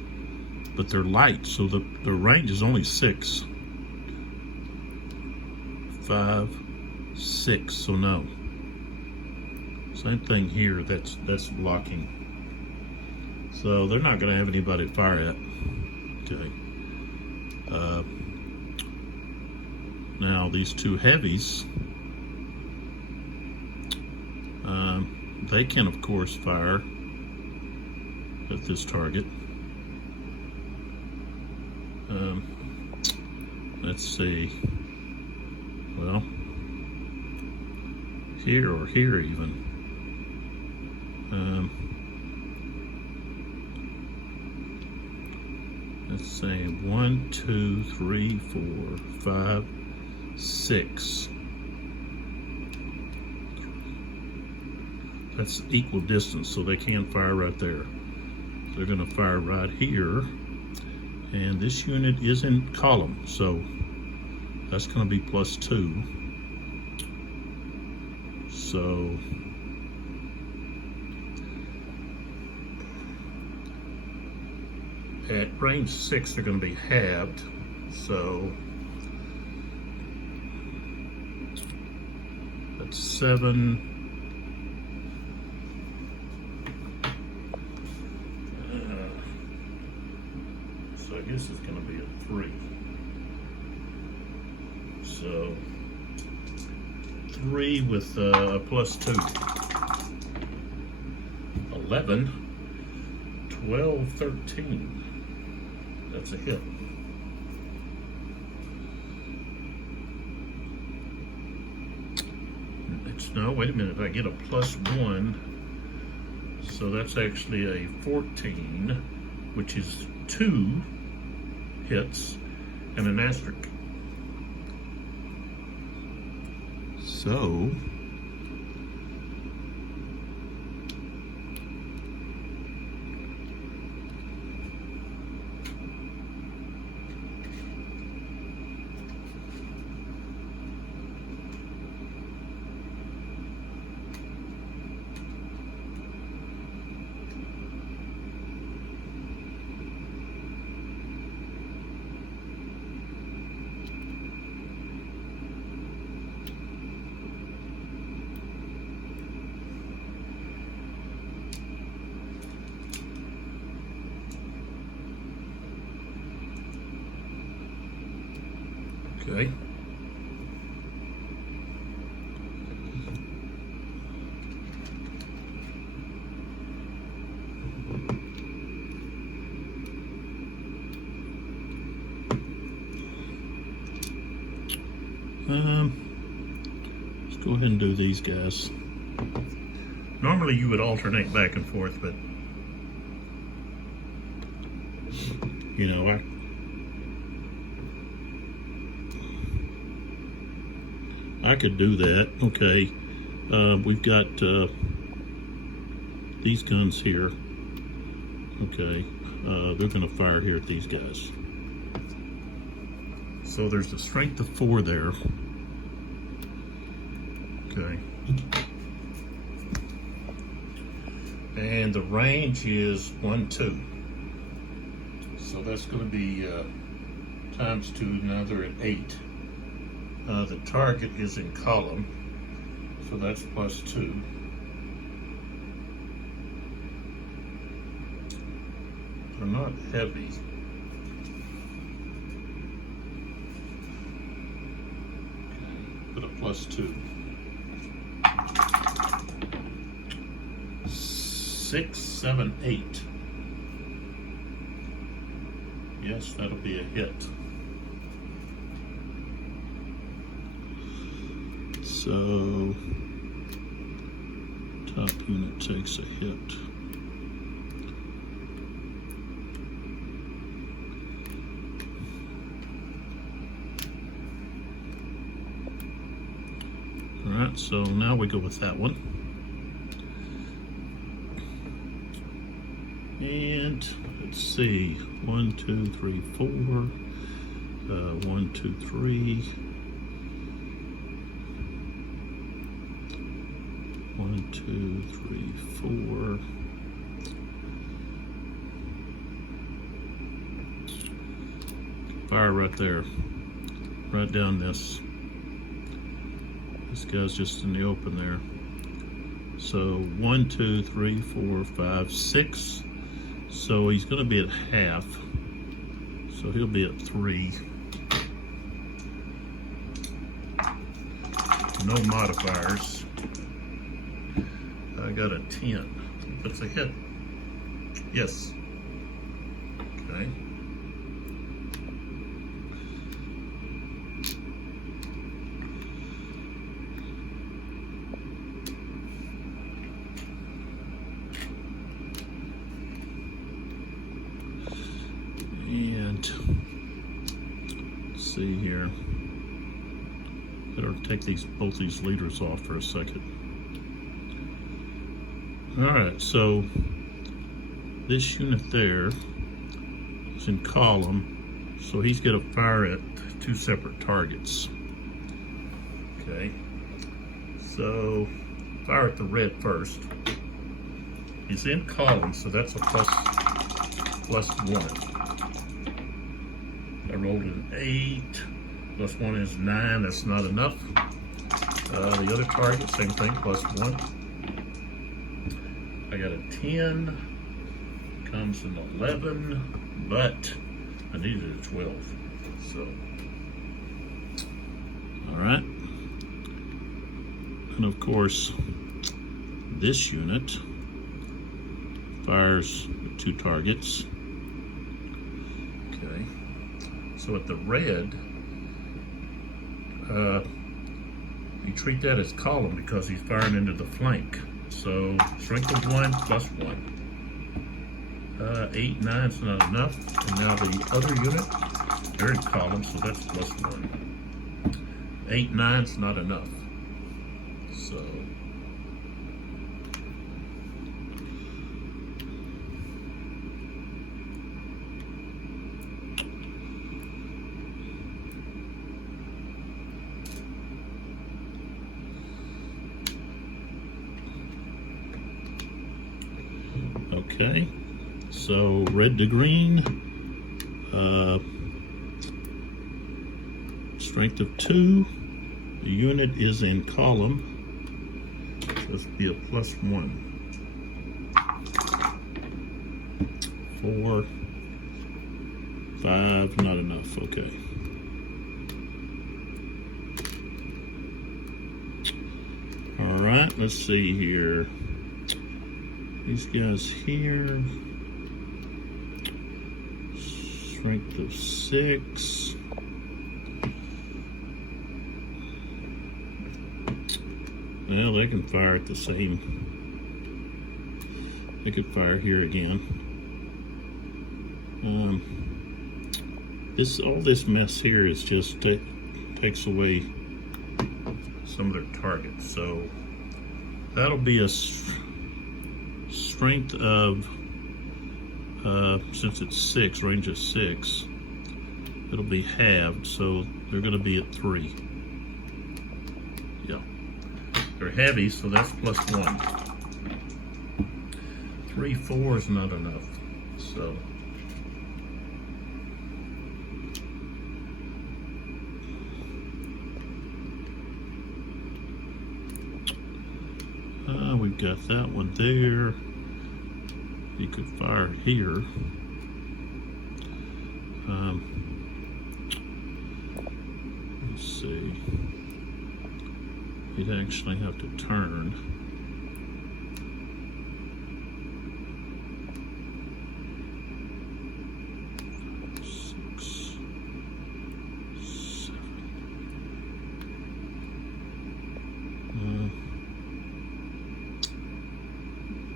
But they're light, so the range is only 6. 5, 6, so no. Same thing here, that's blocking. So they're not gonna have anybody to fire at. Okay. Now these 2 heavies, they can of course fire at this target. Let's see, well, here or here even. Let's say 1, 2, 3, 4, 5, 6. That's equal distance, so they can fire right there. They're going to fire right here, and this unit is in column, so that's going to be +2. So at range 6, they're going to be halved. So that's 7. So I guess it's going to be a 3. So 3 with +2. 11, 12, 13. That's a hit. No, wait a minute, I get a +1, so that's actually a 14, which is 2 hits and an asterisk. So okay. Let's go ahead and do these guys. Normally you would alternate back and forth, but you know, I could do that. Okay, we've got these guns here. Okay, they're going to fire here at these guys. So there's a strength of 4 there. Okay. And the range is 1, 2. So that's going to be times 2, now they're at 8. The target is in column, so that's plus 2. They're not heavy. Okay, put a plus 2. 6, 7, 8. Yes, that'll be a hit. So, top unit takes a hit. All right, so now we go with that one. And let's see, 1, 2, 3, 4. 1, 2, 3. 1, 2, 3, 4. Fire right there, right down this. This guy's just in the open there. So 1, 2, 3, 4, 5, 6. So he's going to be at half. So he'll be at 3. No modifiers. I got a 10. That's a hit. Yes. Okay. And let's see here. Better take both these leaders off for a second. All right, so this unit there is in column, so he's going to fire at 2 separate targets. Okay, so fire at the red first. He's in column, so that's a plus 1. I rolled an 8, plus 1 is 9, that's not enough. The other target, same thing, plus 1. I got a 10, comes an 11, but I needed a 12, so. All right, and of course, this unit fires 2 targets. Okay, so at the red, you treat that as column because he's firing into the flank. So strength of 1 plus 1. 8, 9 is not enough. And now the other unit, they're in column, so that's plus 1. 8, 9 is not enough. So okay, so red to green, strength of 2, the unit is in column, so this will be a plus 1. 4, 5, not enough, okay. All right, let's see here. These guys here, strength of 6. Well, they can fire at the same. They could fire here again. All this mess here is just takes away some of their targets. So that'll be a strength of, since it's 6, range of 6, it'll be halved, so they're going to be at 3. Yeah. They're heavy, so that's +1. 3, 4 is not enough, so. We've got that one there. You could fire here. Let's see. You'd actually have to turn.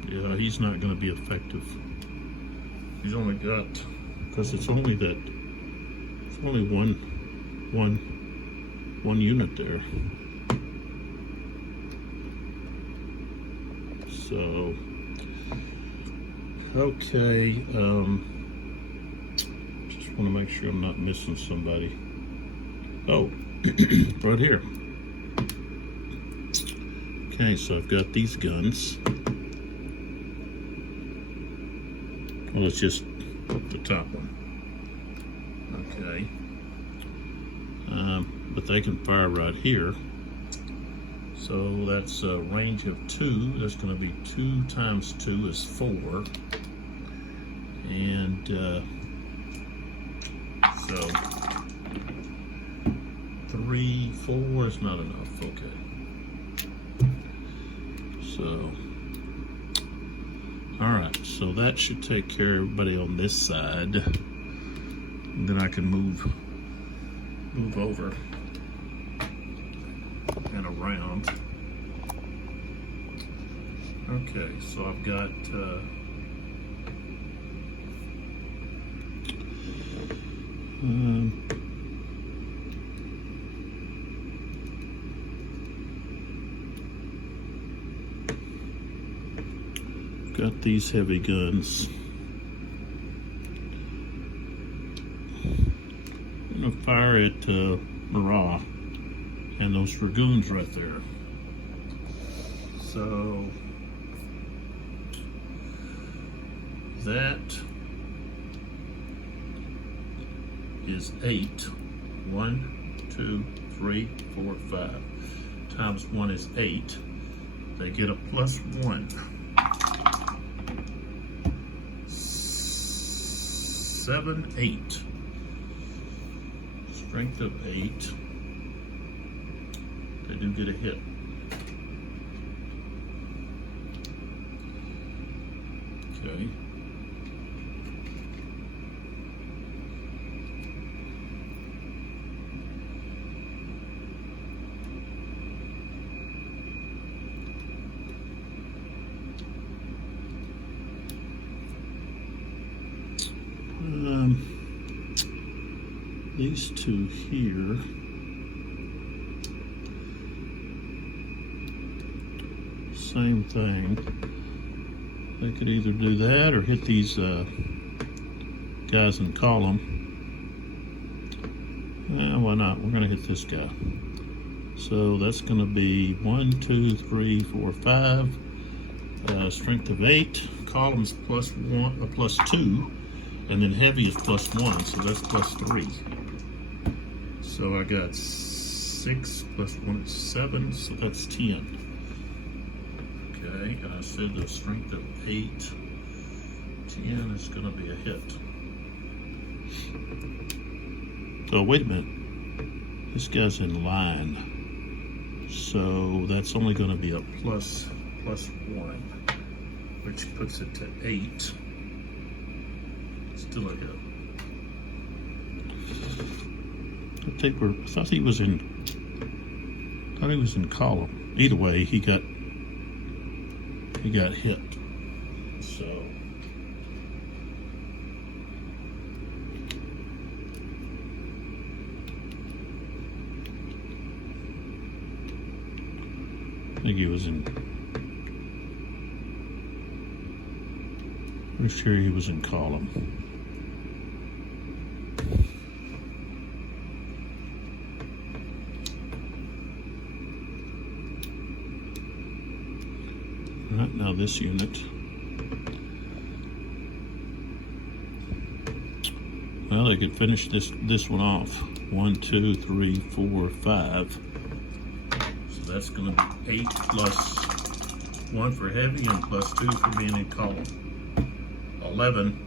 Yeah, he's not going to be effective. He's only got, because it's only one unit there. So, okay, just want to make sure I'm not missing somebody. Oh, right here. Okay, so I've got these guns. Well, it's just the top one. Okay. But they can fire right here. So that's a range of 2. That's going to be 2 times 2 is 4. And so 3, 4 is not enough. Okay. So. Alright, so that should take care of everybody on this side. And then I can move over and around. Okay, so I've got got these heavy guns. I'm gonna fire at Marc and those dragoons right there. So that is 8. 1, 2, 3, 4, 5. Times 1 is 8. They get a +1. 7, 8. Strength of 8. They do get a hit. Okay. These 2 here, same thing. They could either do that or hit these guys in column. Why not? We're going to hit this guy. So that's going to be 1, 2, 3, 4, 5. Strength of 8. Columns +1, +2. And then heavy is +1, so that's +3. So I got 6 +1 is 7, so that's 10. Okay, and I said the strength of 8. 10 is going to be a hit. Oh, wait a minute. This guy's in line. So that's only going to be a +1, which puts it to 8. Still a hit. I thought he was in. I thought he was in column. Either way, he got hit. So I think he was in. Pretty sure he was in column. All right, now this unit. Well, they could finish this one off. 1, 2, 3, 4, 5. So that's going to be 8 plus 1 for heavy and plus 2 for being in column. 11.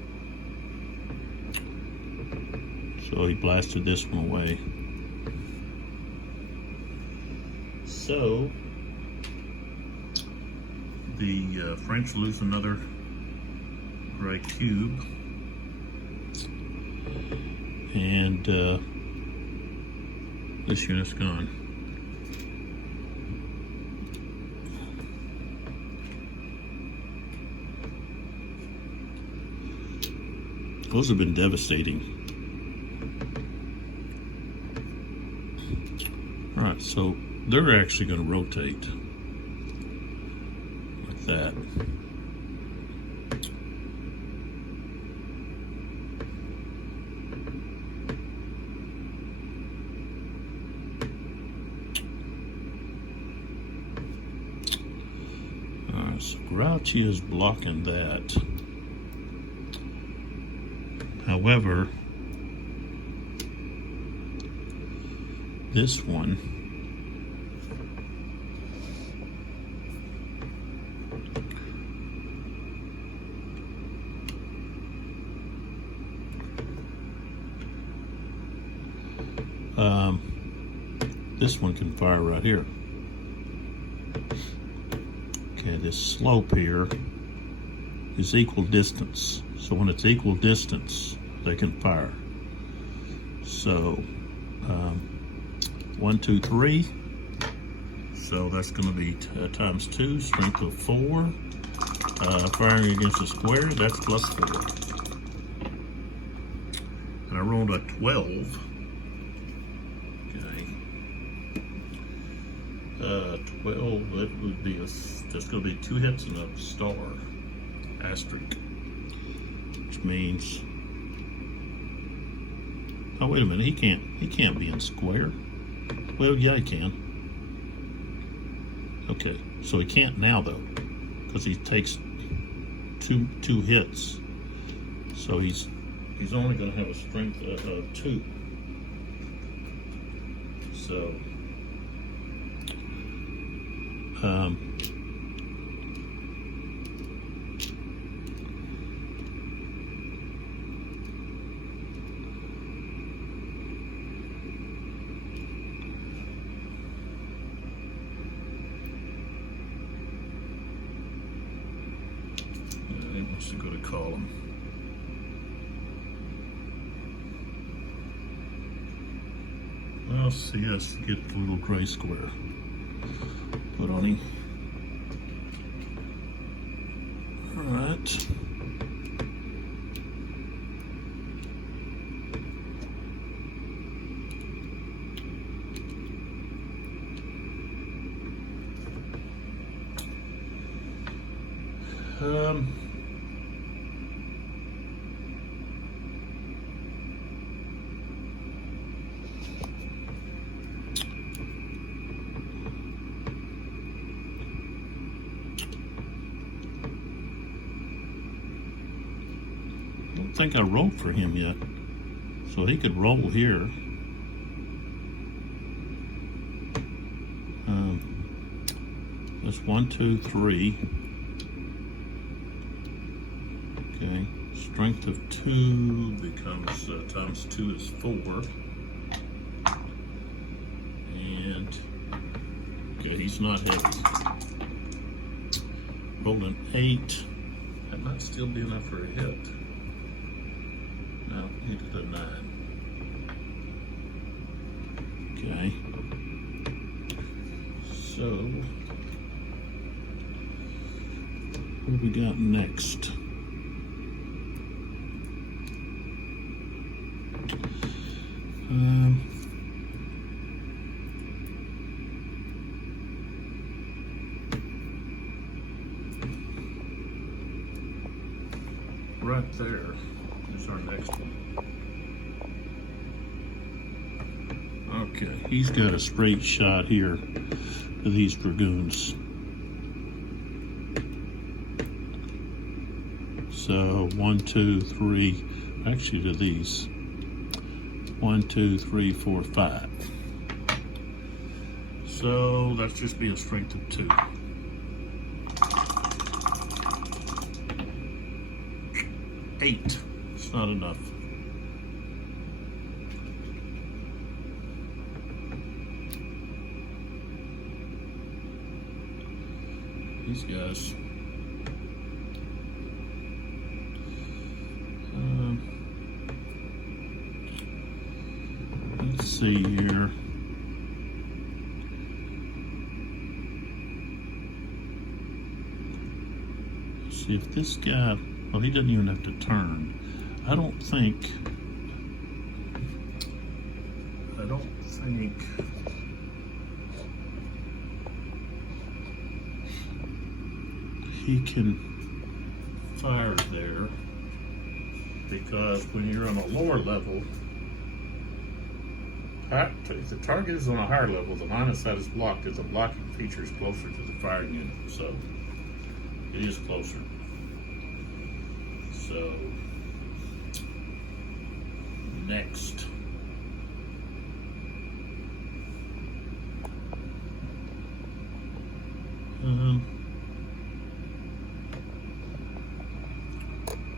So he blasted this one away. So the French lose another gray cube, and this unit's gone. Those have been devastating. All right, so they're actually going to rotate like that. All right, so Grouchy is blocking that. However, this one can fire right here. Okay, this slope here is equal distance. So when it's equal distance, they can fire. So 1, 2, 3. So that's going to be times 2, strength of 4. Firing against a square, that's plus 4. And I rolled a 12. Okay. 12, that would be that's going to be 2 hits and a star. Asterisk. Which means, oh wait a minute, he can't be in square. Well, yeah, he can. Okay, so he can't now though, because he takes two hits. So he's only going to have a strength of 2. So he wants to go to column. Well, see us get the little gray square put on him. All right. I don't think I rolled for him yet, so he could roll here. That's 1, 2, 3. Okay, strength of 2 becomes times 2 is 4. And okay, he's not heavy. Rolling 8. That might still be enough for a hit. No, needed a 9. Okay. So, what have we got next? Right there is our next one. Okay, he's got a straight shot here to these dragoons. So 1, 2, 3, actually to these. 1, 2, 3, 4, 5. So that's just be a strength of 2. 8. It's not enough. These guys. Let's see here. Let's see if this guy, well, he doesn't even have to turn. I don't think he can fire there, because when you're on a lower level, if the target is on a higher level, the line of sight is blocked as the blocking feature is closer to the firing unit. So it is closer. So next.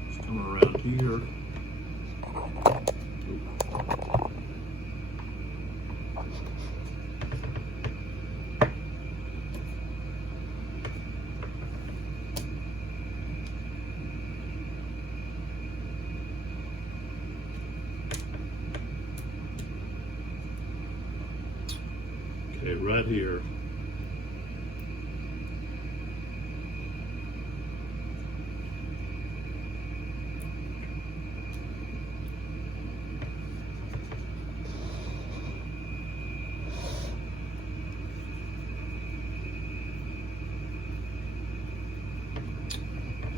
Let's come around here. Okay, right here.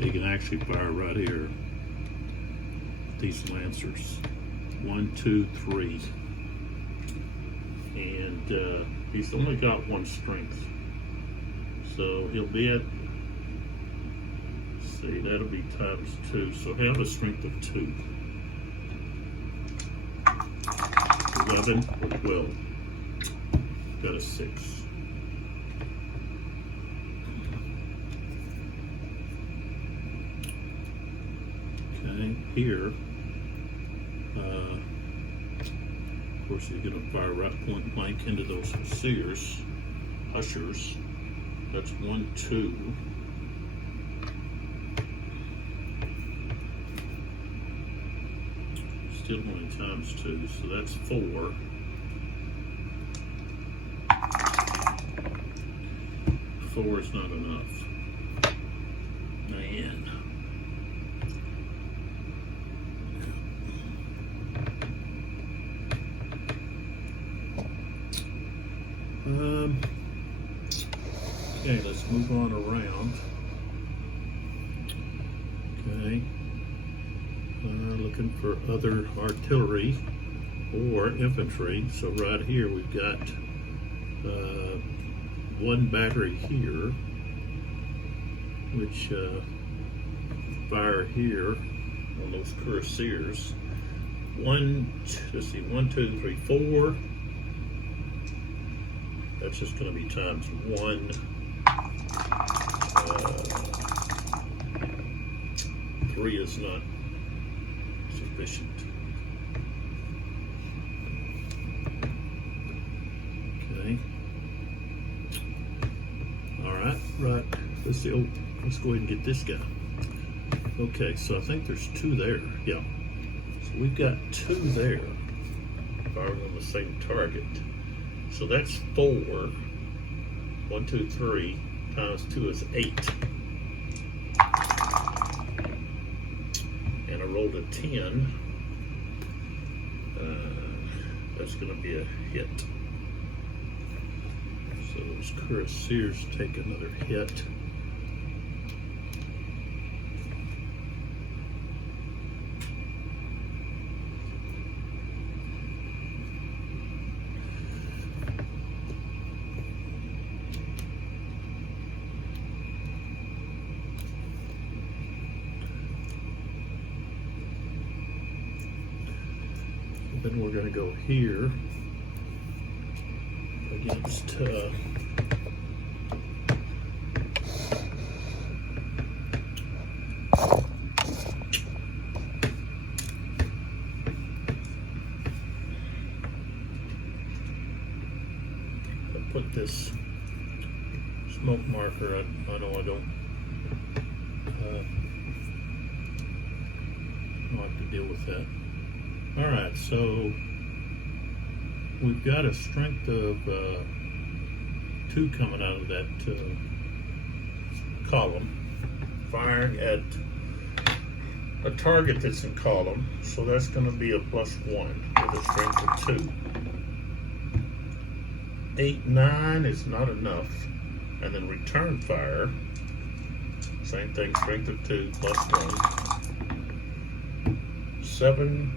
You can actually fire right here. These lancers. 1, 2, 3. And he's only got 1 strength. So he'll be at, let's see, that'll be times 2. So have a strength of 2. 11 or 12. Got a 6. Okay, here, of course, he's going to fire right point blank into those ushers. That's 1, 2. Still only times 2, so that's 4. 4 is not enough. Man. Okay, let's move on around. Okay, looking for other artillery or infantry. So right here we've got 1 battery here, which fire here on those cuirassiers. 1, 2, 3, 4. That's just going to be times 1. 3 is not sufficient. Okay. All right. Let's see. Oh, let's go ahead and get this guy. Okay, so I think there's 2 there. Yeah. So we've got 2 there, firing on the same target. So that's 4. 1, 2, 3 times 2 is 8. And I rolled a 10. That's going to be a hit. So those cuirassiers take another hit. Then we're going to go here against I put this smoke marker. I know I don't have to deal with that. All right, so we've got a strength of 2 coming out of that column, firing at a target that's in column, so that's going to be a +1 with a strength of 2. 8, 9 is not enough, and then return fire, same thing, strength of 2 +1. 7,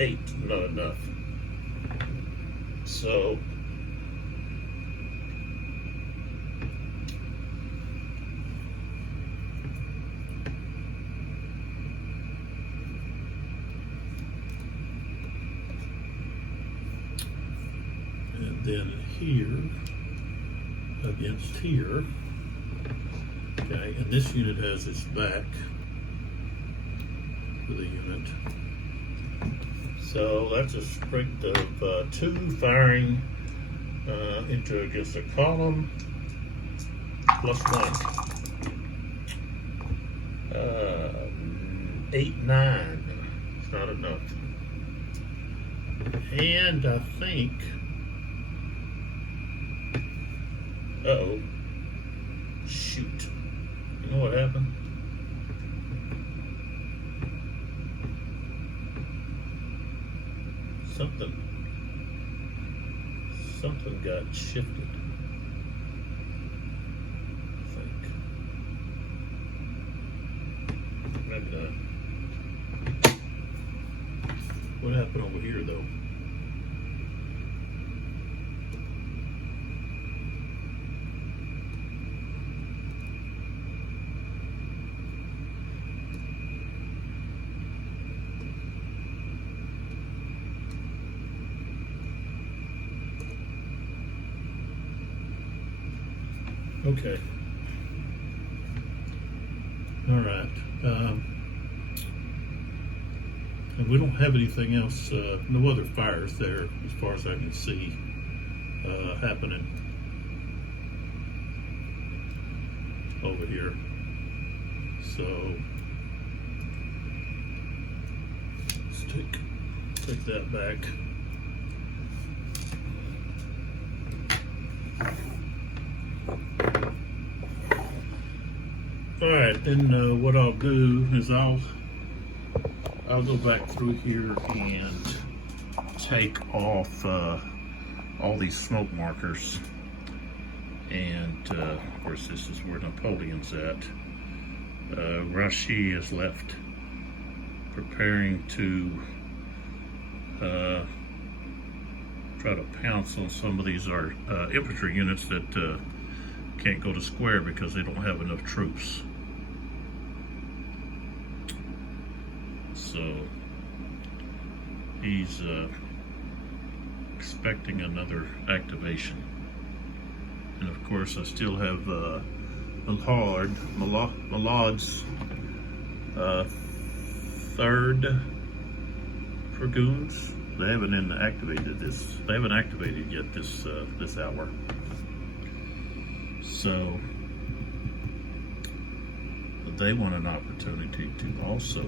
8, not enough. So and then here against here. Okay, and this unit has its back to the unit. So that's a strength of 2 firing into against a column +1. 8, 9. It's not enough. And I think, uh-oh, shoot. You know what happened? Something got shifted, I think. Maybe not. What happened over here, though? Okay. All right. And we don't have anything else, no other fires there as far as I can see happening over here. So let's take that back. All right, then what I'll do is I'll go back through here and take off all these smoke markers, and of course this is where Napoleon's at. Rashi is left preparing to try to pounce on some of these infantry units that can't go to square because they don't have enough troops. So he's expecting another activation. And of course I still have Malad's 3rd Dragoons. They haven't activated this. They haven't activated yet this hour. So they want an opportunity to also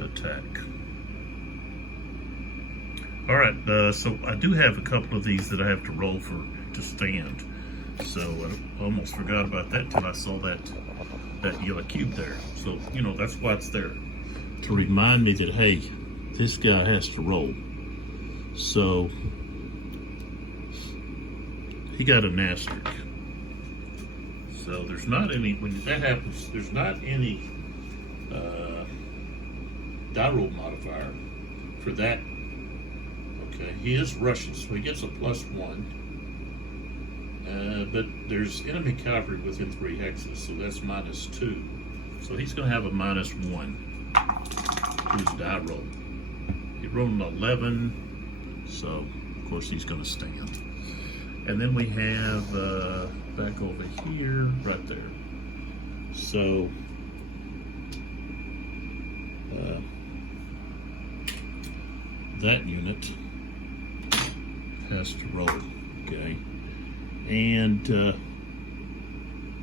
attack. All right, so I do have a couple of these that I have to roll for to stand. So I almost forgot about that till I saw that yellow cube there. So, you know, that's why it's there, to remind me that, hey, this guy has to roll. So he got an asterisk. So there's not any, when that happens, there's not any die roll modifier for that. Okay, he is Russian, so he gets a +1. But there's enemy cavalry within 3 hexes, so that's -2. So he's going to have a -1 to his die roll. He rolled an 11, so of course he's going to stand. And then we have back over here, right there. So that unit has to roll, okay? And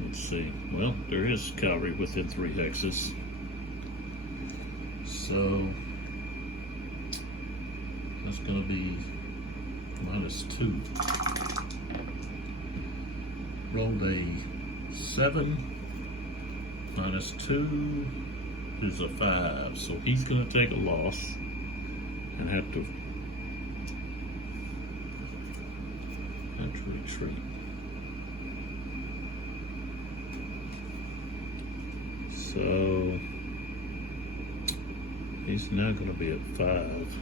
let's see, well, there is cavalry within 3 hexes. So that's going to be -2. Rolled a 7, -2 is a 5. So he's going to take a loss and have to retreat. So he's now going to be at 5.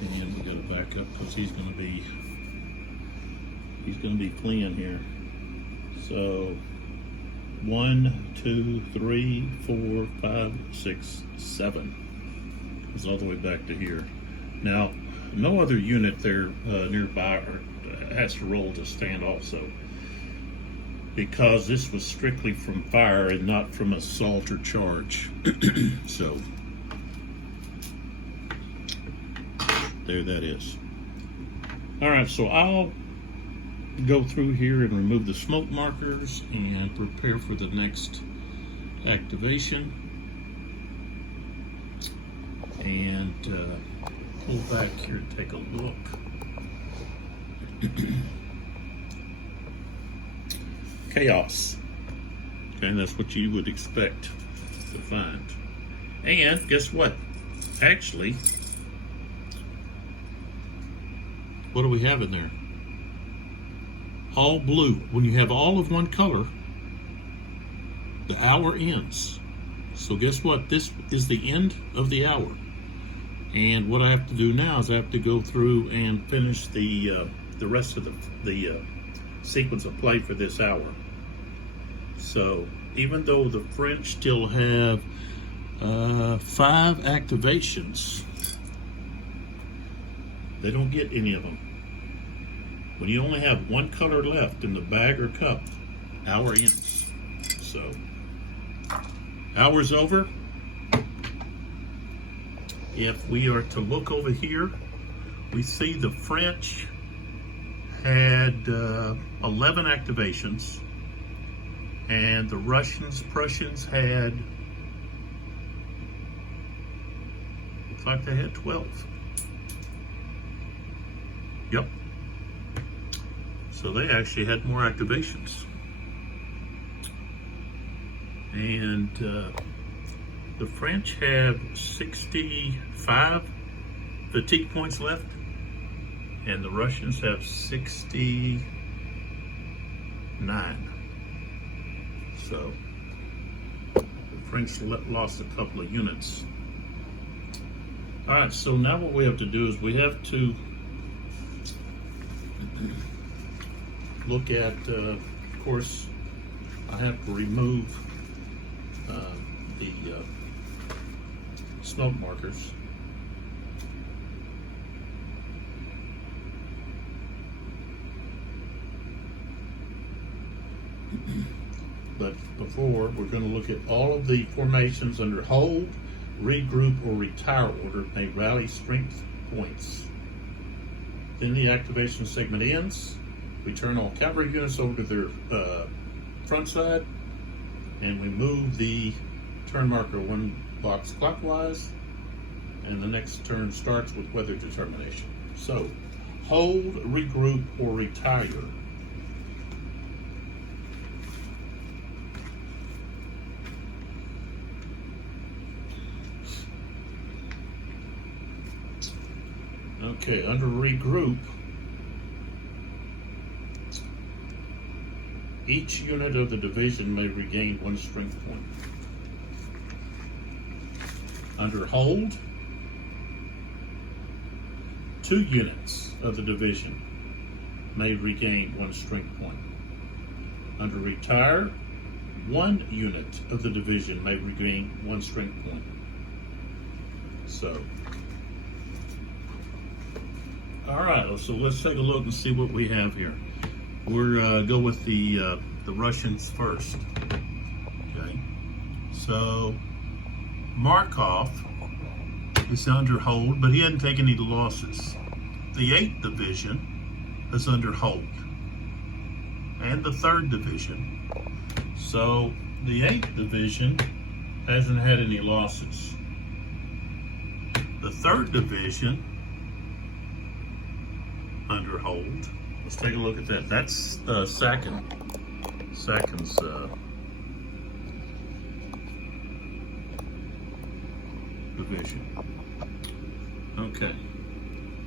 And we got to back up because he's going to be fleeing here. So 1, 2, 3, 4, 5, 6, 7. It's all the way back to here. Now, no other unit there nearby has to roll to stand also, because this was strictly from fire and not from assault or charge. So there that is. All right, so I'll go through here and remove the smoke markers and prepare for the next activation, and pull back here and take a look. Chaos. Okay, that's what you would expect to find. And guess what? Actually, what do we have in there? All blue. When you have all of one color, the hour ends. So guess what? This is the end of the hour. And what I have to do now is I have to go through and finish the rest of the sequence of play for this hour. So even though the French still have 5 activations, they don't get any of them. When you only have one color left in the bag or cup, hour ends. So, hour's over. If we are to look over here, we see the French had 11 activations, and the Prussians had, looks like they had 12. Yep. So they actually had more activations. And the French have 65 fatigue points left, and the Russians have 69. So the French lost a couple of units. All right, so now what we have to do is we have to look at, of course, I have to remove the smoke markers. But before, we're going to look at all of the formations under hold, regroup, or retire order may rally strength points. Then the activation segment ends. We turn all cavalry units over to their front side. and we move the turn marker one box clockwise, and the next turn starts with weather determination. So, hold, regroup, or retire. Okay, under regroup, each unit of the division may regain 1 strength point. Under hold, 2 units of the division may regain 1 strength point. Under retire, 1 unit of the division may regain 1 strength point. So, all right, so let's take a look and see what we have here. We're go with the Russians first. Okay, so Markov is under hold, but he hadn't taken any losses. The 8th Division is under hold, and the 3rd Division. So the 8th Division hasn't had any losses. The 3rd Division under hold. Let's take a look at that. That's Sakin's division. Okay,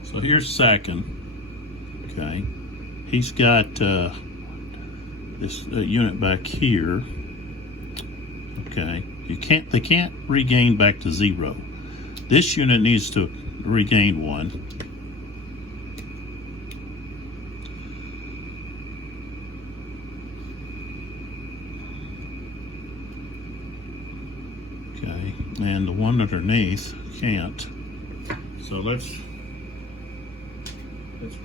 so here's Sakin. Okay, he's got this unit back here. Okay, they can't regain back to 0. This unit needs to regain 1. Okay, and the one underneath can't. So let's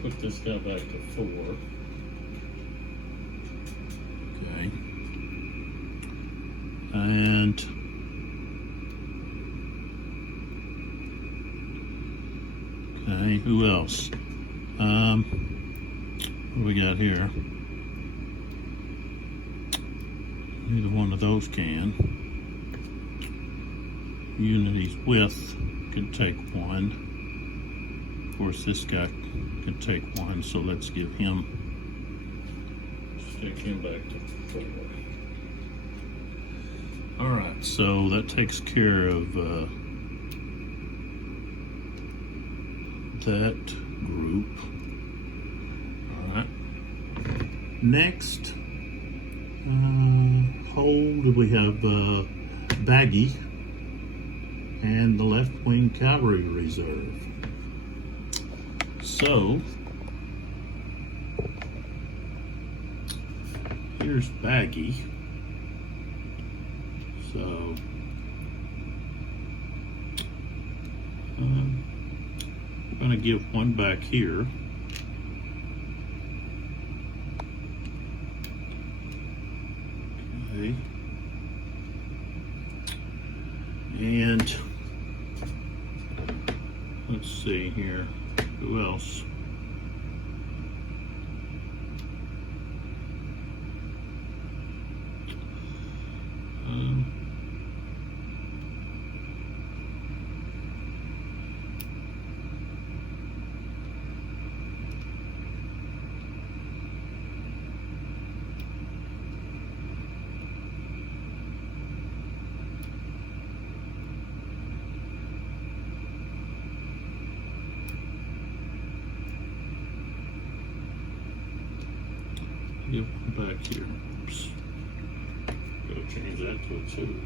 put this guy back to 4. Okay, and okay, who else? What do we got here? Neither one of those can. Unit he's with can take 1. Of course, this guy can take 1, so let's give him, stick him back to 4. All right, so that takes care of that group. All right, next, hold, we have Baggy and the left wing cavalry reserve. So here's Baggy. So we're going to give 1 back here. Okay. And let's see here, who else? Give 1 back here. Oops. Gotta change that to a 2.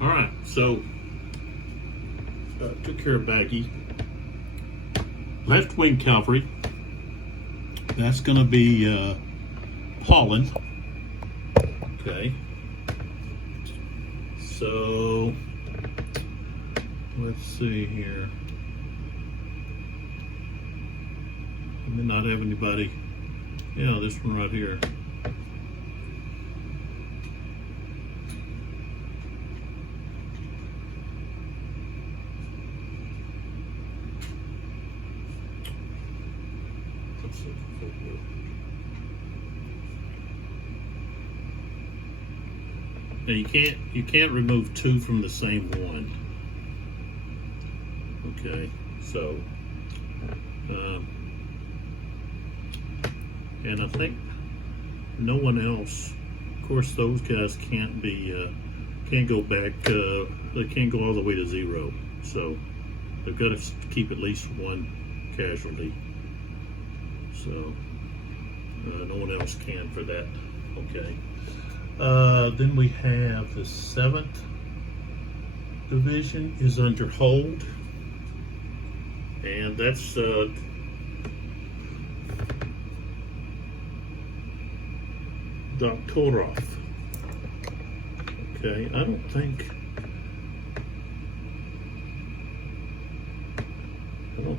All right, so took care of Baggy. Left wing cavalry. That's going to be Holland. Okay. So let's see here. I may not have anybody. Yeah, this one right here. Now you can't remove two from the same one. Okay, so and I think no one else. Of course, those guys can't be can't go back. They can't go all the way to 0. So they've got to keep at least one casualty. So no one else can for that. Okay. Then we have the 7th division is under hold, and that's Doktorov. Okay, I don't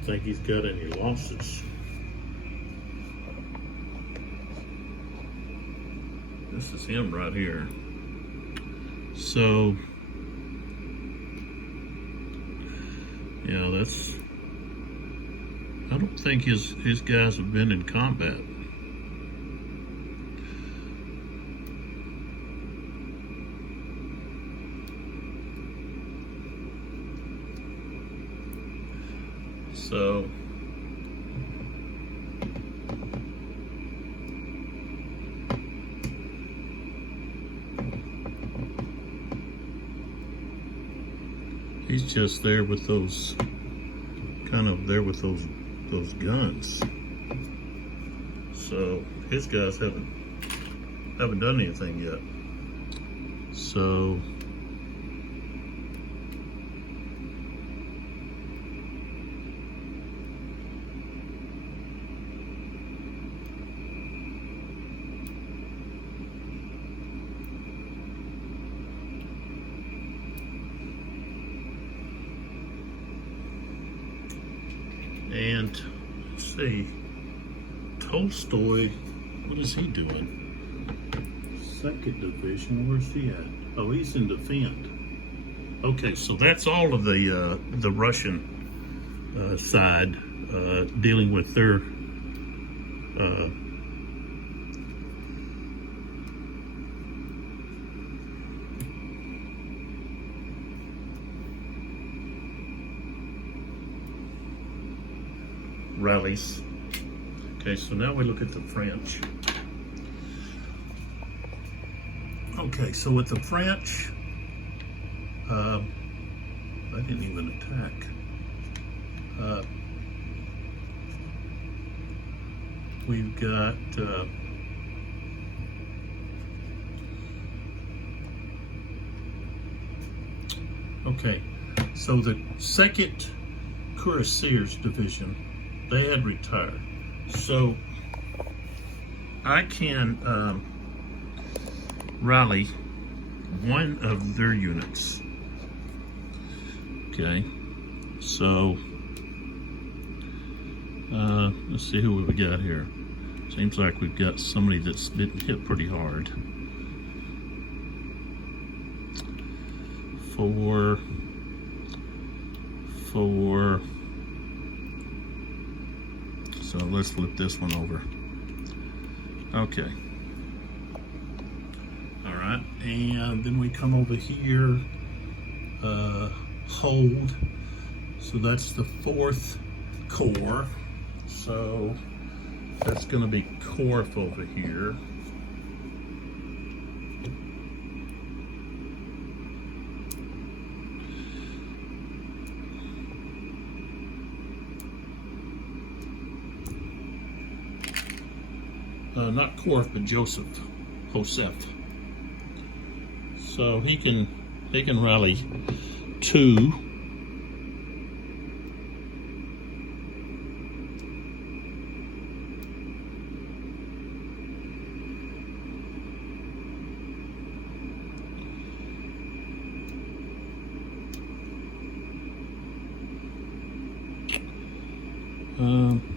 think he's got any losses. This is him right here. So, yeah, that's. I don't think his guys have been in combat. So. He's just there with those, kind of there with those guns. So his guys haven't done anything yet. So and let's see, Tolstoy, what is he doing? 2nd division, where's he at? Oh, he's in defend. Okay, so that's all of the Russian side dealing with their rallies. Okay, so now we look at the French. Okay, so with the French, I didn't even attack. We've got okay, so the 2nd Cuirassiers Division, they had retired. So I can rally one of their units. Okay, so let's see who we got here. Seems like we've got somebody that's been hit pretty hard. Four. So let's flip this one over. Okay. All right, and then we come over here, hold. So that's the 4th Corps. So that's going to be Korf over here. Not Korf, but Joseph. So he can rally 2.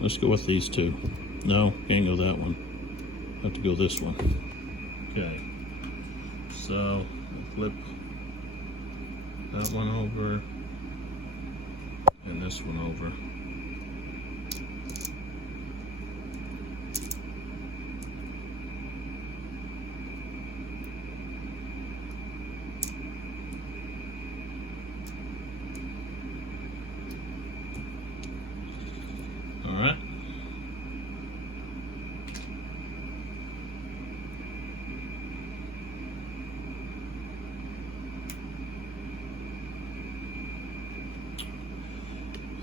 Let's go with these 2. No, can't go that one. Have to go this one. Okay. So flip that one over and this one over.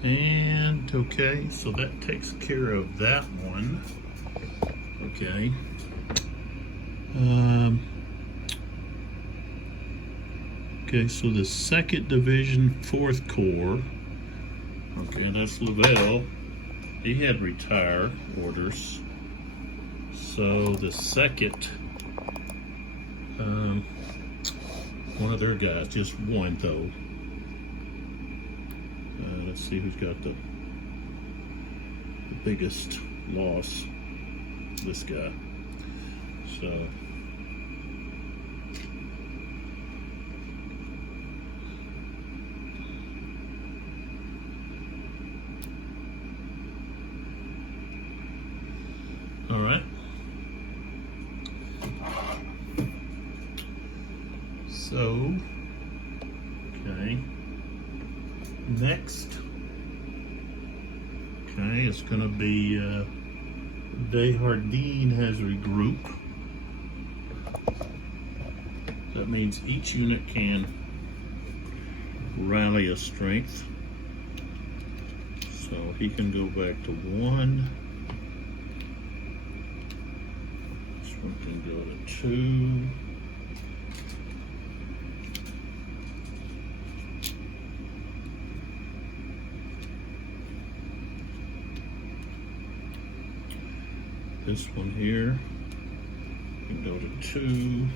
And okay, so that takes care of that one. Okay. Okay, so the 2nd Division 4th Corps. Okay, that's Lavelle. He had retire orders. So the 2nd, one of their guys, just one though. Let's see who's got the biggest loss. This guy. So all right. So okay. Next. Okay, it's going to be Desjardins has regroup. That means each unit can rally a strength. So he can go back to 1. This one can go to 2. This one here can go to 2.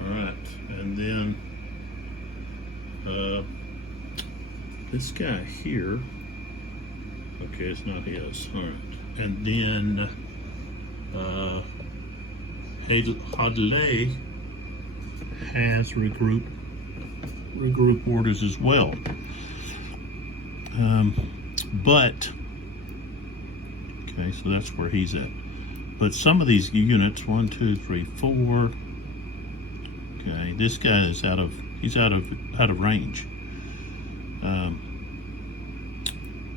All right, and then this guy here. Okay, it's not his. All right, and then Hadley has regroup orders as well. But okay, so that's where he's at. But some of these units, 1, 2, 3, 4. Okay, this guy is out of range.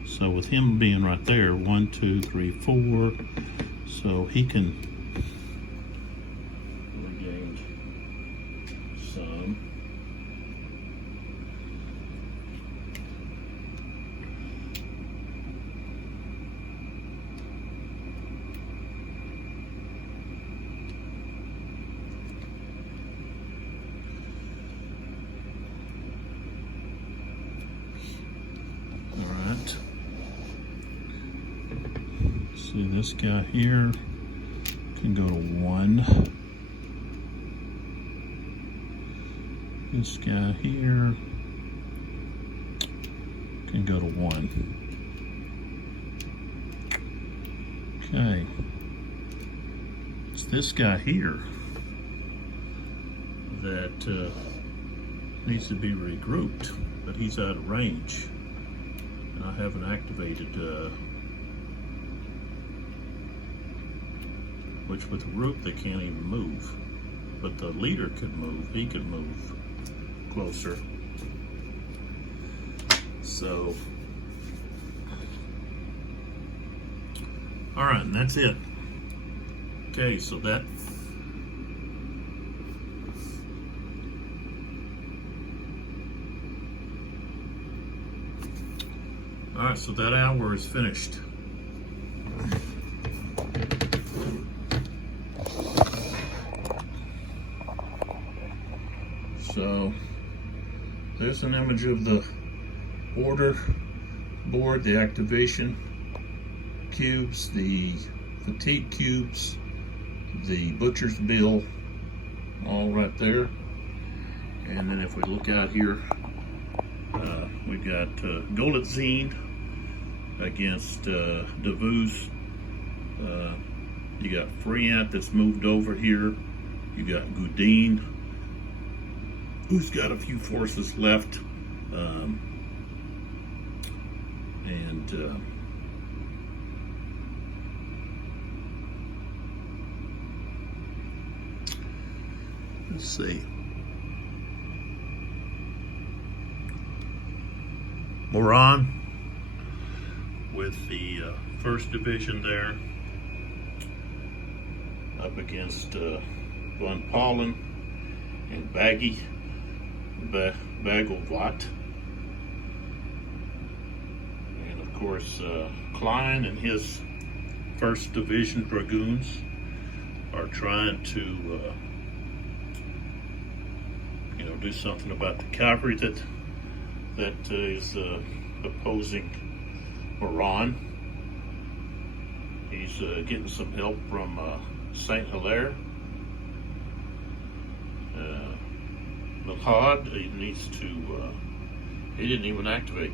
So with him being right there, 1, 2, 3, 4, so he can regain some. See, this guy here can go to 1. This guy here can go to 1. Okay. It's this guy here that needs to be regrouped, but he's out of range. And I haven't activated which with the group they can't even move. But the leader could move, he could move closer. So, all right, and that's it. Okay, so that all right, so that hour is finished. So there's an image of the order board, the activation cubes, the fatigue cubes, the butcher's bill, all right there. And then if we look out here, we've got Golitzine against Davos. You got Friant that's moved over here. You got Gudin, who's got a few forces left, let's see. Moran with the 1st Division there up against Von Paulin and Bagelvat. And of course, Klein and his 1st Division Dragoons are trying to do something about the cavalry that is opposing Moran. He's getting some help from Saint Hilaire. Malhad, he needs to, he didn't even activate.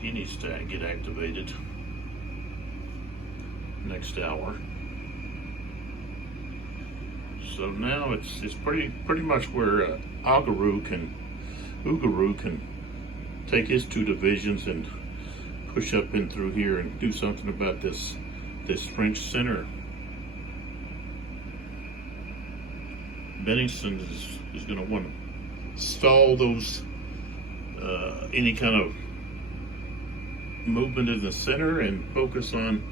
He needs to get activated next hour. So now it's pretty much where Ugaru can take his 2 divisions and push up in through here and do something about this French center. Bennington is going to want to stall those any kind of movement in the center and focus on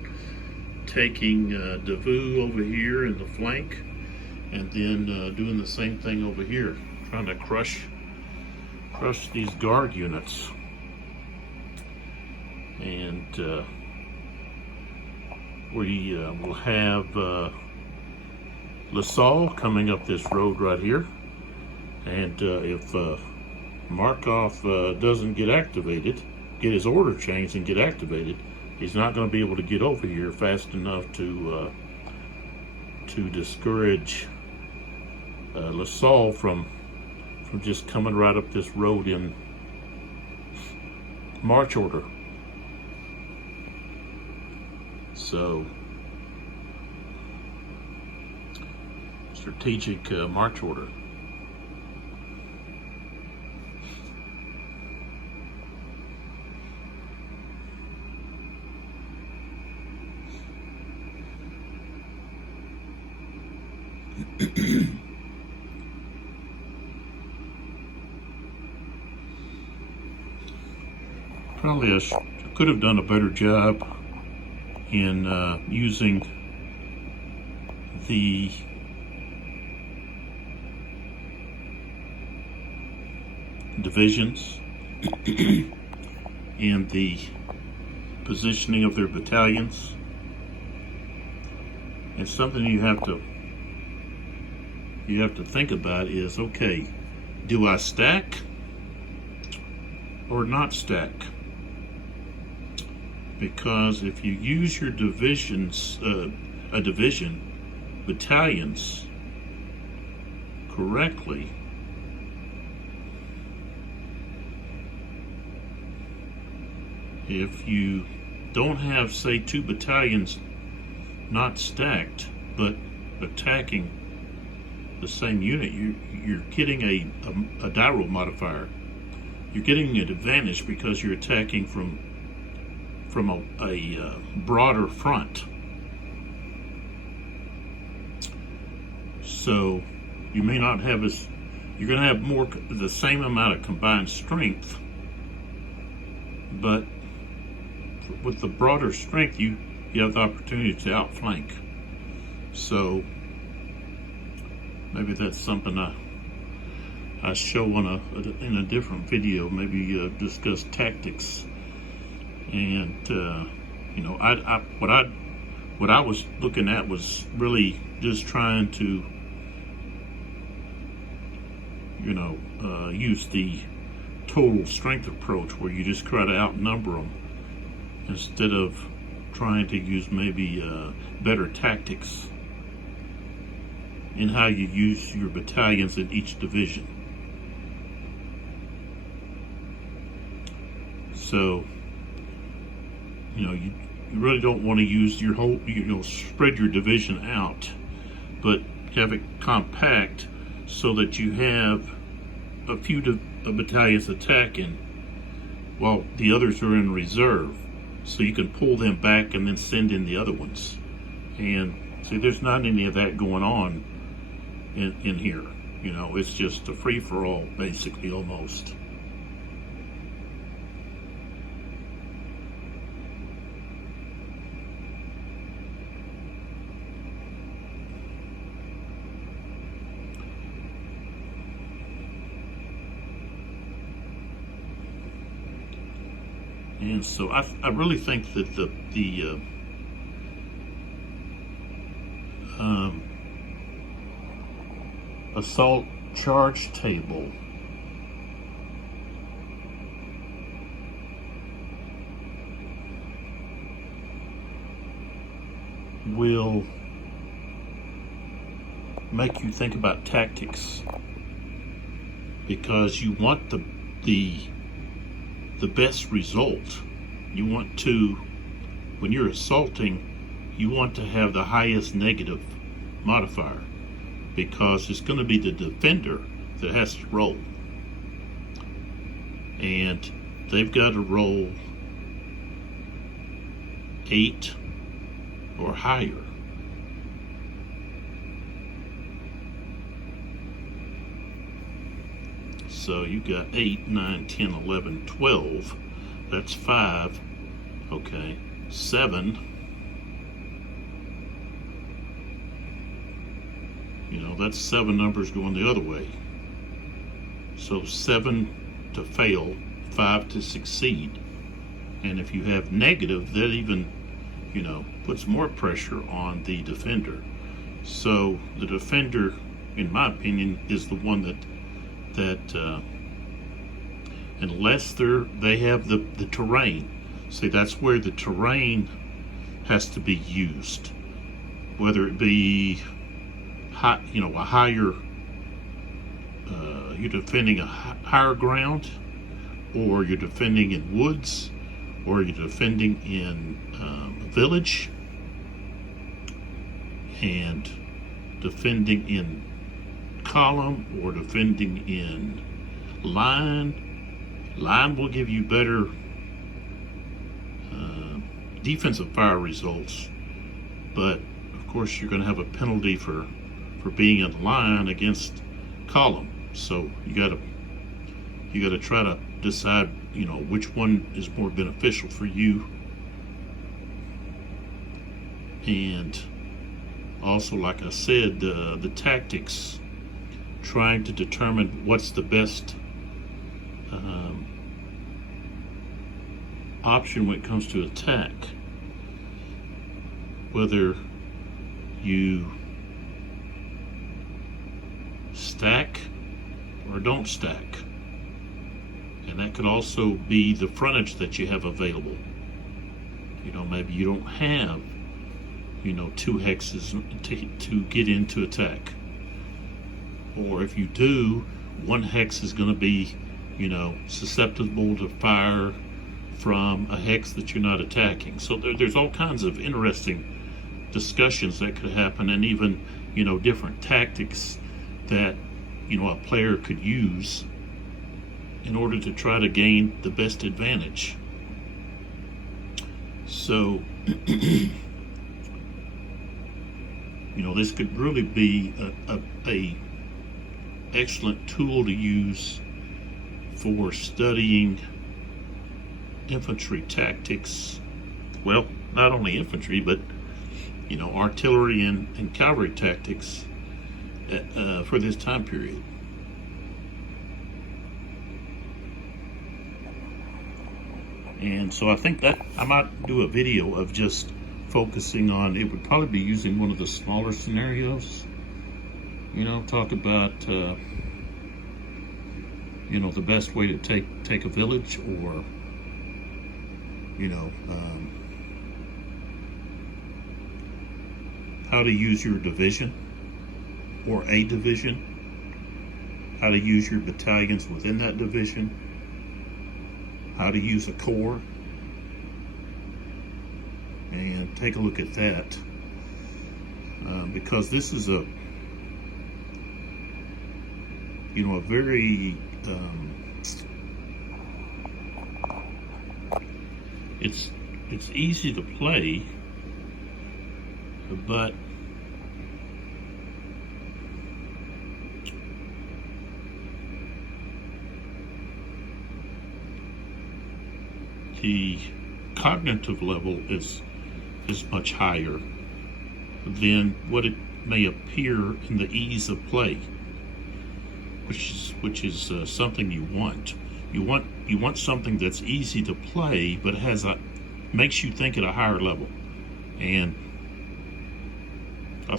taking Davout over here in the flank, and then doing the same thing over here, trying to crush these guard units. And we will have LaSalle coming up this road right here, and if Markov doesn't get his order changed and get activated, he's not going to be able to get over here fast enough to discourage LaSalle from just coming right up this road in march order. So, strategic march order. Probably I could have done a better job in using the divisions and the positioning of their battalions. And something you have to think about is, okay, do I stack or not stack? Because if you use your divisions, battalions correctly, if you don't have, say, 2 battalions not stacked but attacking the same unit, you're getting a diral modifier. You're getting an advantage because you're attacking from a broader front. So you may not have you're going to have the same amount of combined strength, but with the broader strength, you have the opportunity to outflank. So maybe that's something I show in a different video. Maybe discuss tactics. And what I was looking at was really just trying to use the total strength approach, where you just try to outnumber them instead of trying to use maybe better tactics in how you use your battalions in each division. So you really don't want to use your whole, spread your division out, but have it compact so that you have a few battalions attacking while the others are in reserve, so you can pull them back and then send in the other ones. And see, there's not any of that going on in here. It's just a free-for-all, basically, almost. And so I really think that the assault charge table will make you think about tactics, because you want the best result. You want to, when you're assaulting, you want to have the highest negative modifier, because it's going to be the defender that has to roll, and they've got to roll 8 or higher. So you got 8, 9, 10, 11, 12. That's 5. Okay. 7. You know, that's 7 numbers going the other way. So 7 to fail, 5 to succeed. And if you have negative, that even, you know, puts more pressure on the defender. So the defender, in my opinion, is the one that unless they have the terrain. See, that's where the terrain has to be used, whether it be high, you know, a higher, you're defending a higher ground, or you're defending in woods, or you're defending in a village, and defending in column, or defending in line. Line will give you better defensive fire results, but of course you're going to have a penalty for being in line against column. So you got to try to decide, you know, which one is more beneficial for you. And also, like I said, the tactics, trying to determine what's the best option when it comes to attack, whether you stack or don't stack. And that could also be the frontage that you have available. You know, maybe you don't have, you know, 2 hexes to get into attack. Or if you do, 1 hex is going to be, you know, susceptible to fire from a hex that you're not attacking. So there's all kinds of interesting discussions that could happen, and even, you know, different tactics that, you know, a player could use in order to try to gain the best advantage. So, you know, this could really be a excellent tool to use for studying infantry tactics. Well, not only infantry, but, you know, artillery and cavalry tactics for this time period. And so I think that I might do a video of just focusing on, it would probably be using one of the smaller scenarios, you know, talk about you know, the best way to take a village, or, you know, how to use your division or a division, how to use your battalions within that division, how to use a corps, and take a look at that, because this is a, you know, a very it's easy to play, but the cognitive level is much higher than what it may appear in the ease of play, which is something you want. You want something that's easy to play, but makes you think at a higher level. And I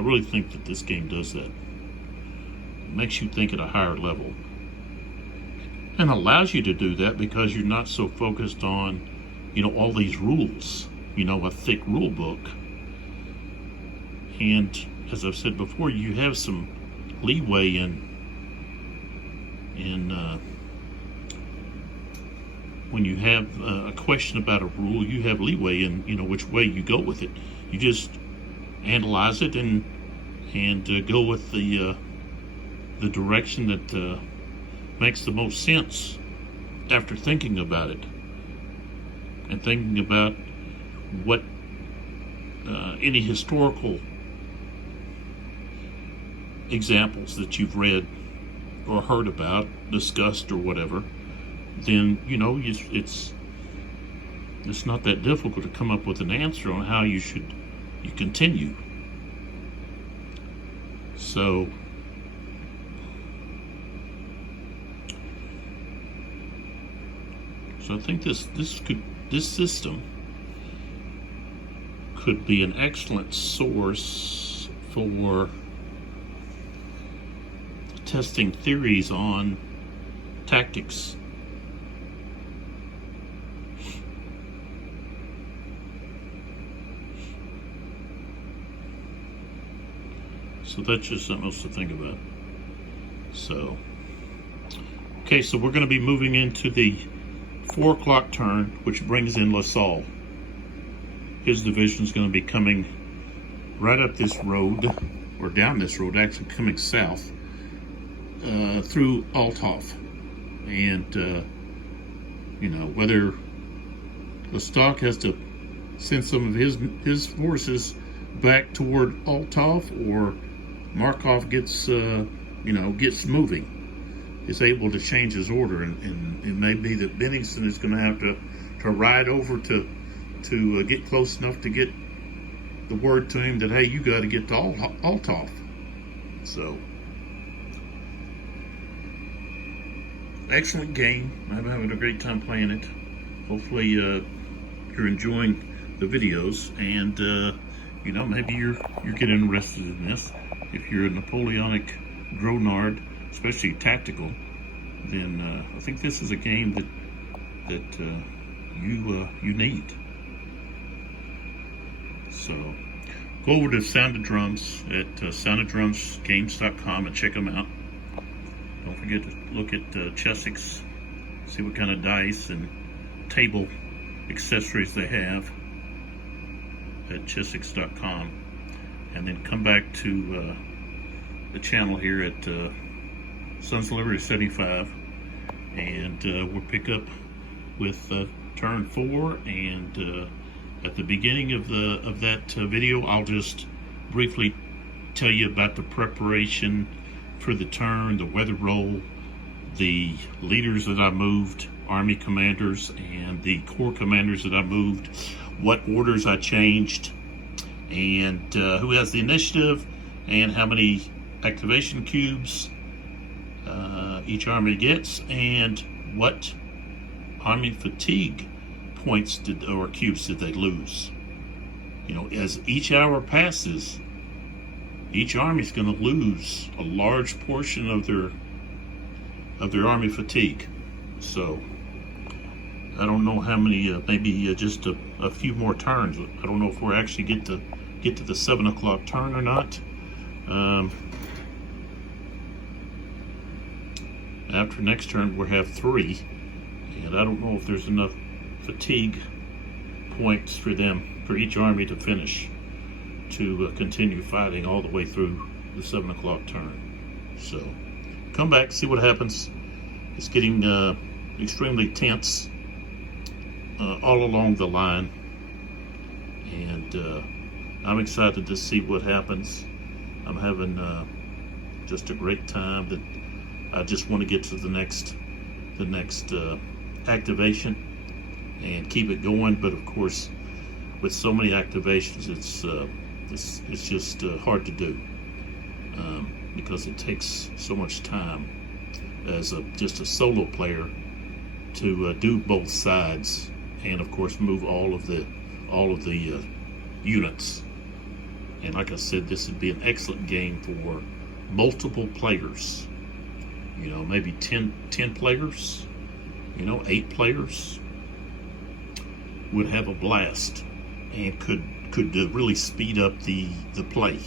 really think that this game does that. It makes you think at a higher level, and allows you to do that because you're not so focused on, all these rules, a thick rule book. And as I've said before, you have some leeway in when you have a question about a rule, you have leeway in which way you go with it. You just analyze it and go with the direction that makes the most sense after thinking about it and thinking about what any historical examples that you've read or heard about, discussed or whatever. Then it's not that difficult to come up with an answer on how you continue. So I think this system could be an excellent source for testing theories on tactics. So that's just something else to think about. So, okay, so we're going to be moving into the 4 o'clock turn, which brings in LaSalle. His division is going to be coming right up this road, or down this road, actually coming south, through Althoff. And, whether Lestock has to send some of his forces back toward Althoff, or Markov gets moving, is able to change his order, and it may be that Bennington is going to have to ride over to get close enough to get the word to him that, hey, you got to get to Althoff. So, excellent game. I'm having a great time playing it. Hopefully, you're enjoying the videos, and maybe you're getting interested in this. If you're a Napoleonic Dronard, especially tactical, then I think this is a game that you need. So go over to Sound of Drums at soundoffdrumsgames.com and check them out. Don't forget to look at Chessex, see what kind of dice and table accessories they have at chessex.com. And then come back to the channel here at Sons of Liberty 75, and we'll pick up with turn 4. And at the beginning of that video, I'll just briefly tell you about the preparation for the turn, the weather roll, the leaders that I moved, army commanders, and the corps commanders that I moved, what orders I changed, and who has the initiative, and how many activation cubes each army gets, and what army fatigue points or cubes did they lose. As each hour passes, each army is going to lose a large portion of their army fatigue. So I don't know how many, maybe just a few more turns. I don't know if we'll actually get to the 7 o'clock turn or not. After next turn, we'll have 3, and I don't know if there's enough fatigue points for each army to finish, to continue fighting all the way through the 7 o'clock turn. So come back, see what happens. It's getting extremely tense all along the line, and I'm excited to see what happens. I'm having just a great time. That I just want to get to the next activation and keep it going. But of course, with so many activations, it's just hard to do because it takes so much time as just a solo player to do both sides, and of course move all of the units. And like I said, this would be an excellent game for multiple players. You know, maybe 10 players, you know, 8 players would have a blast, and could really speed up the play.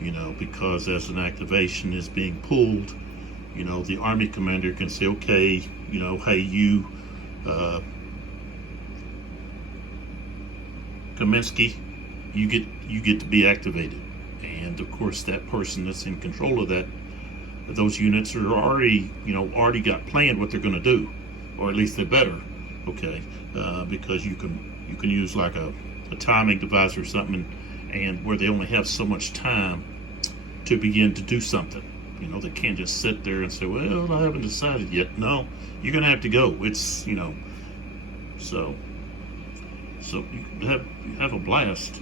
You know, because as an activation is being pulled, you know, the army commander can say, okay, you know, hey, you Kaminsky, you get to be activated. And of course that person that's in control of those units are already got planned what they're going to do, or at least they better, okay, because you can use like a timing device or something, and where they only have so much time to begin to do something. You know, they can't just sit there and say, well, I haven't decided yet. No, you're going to have to go. It's, you know, so you have a blast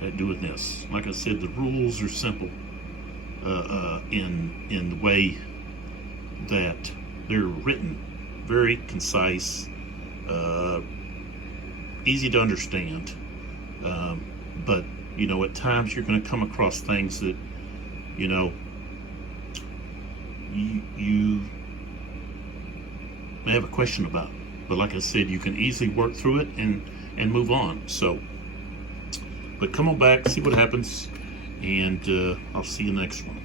at doing this. Like I said, the rules are simple in the way that they're written, very concise, easy to understand. But you know, at times you're going to come across things that, you know, you may have a question about. But like I said, you can easily work through it and move on. So, but come on back, see what happens, and I'll see you next one.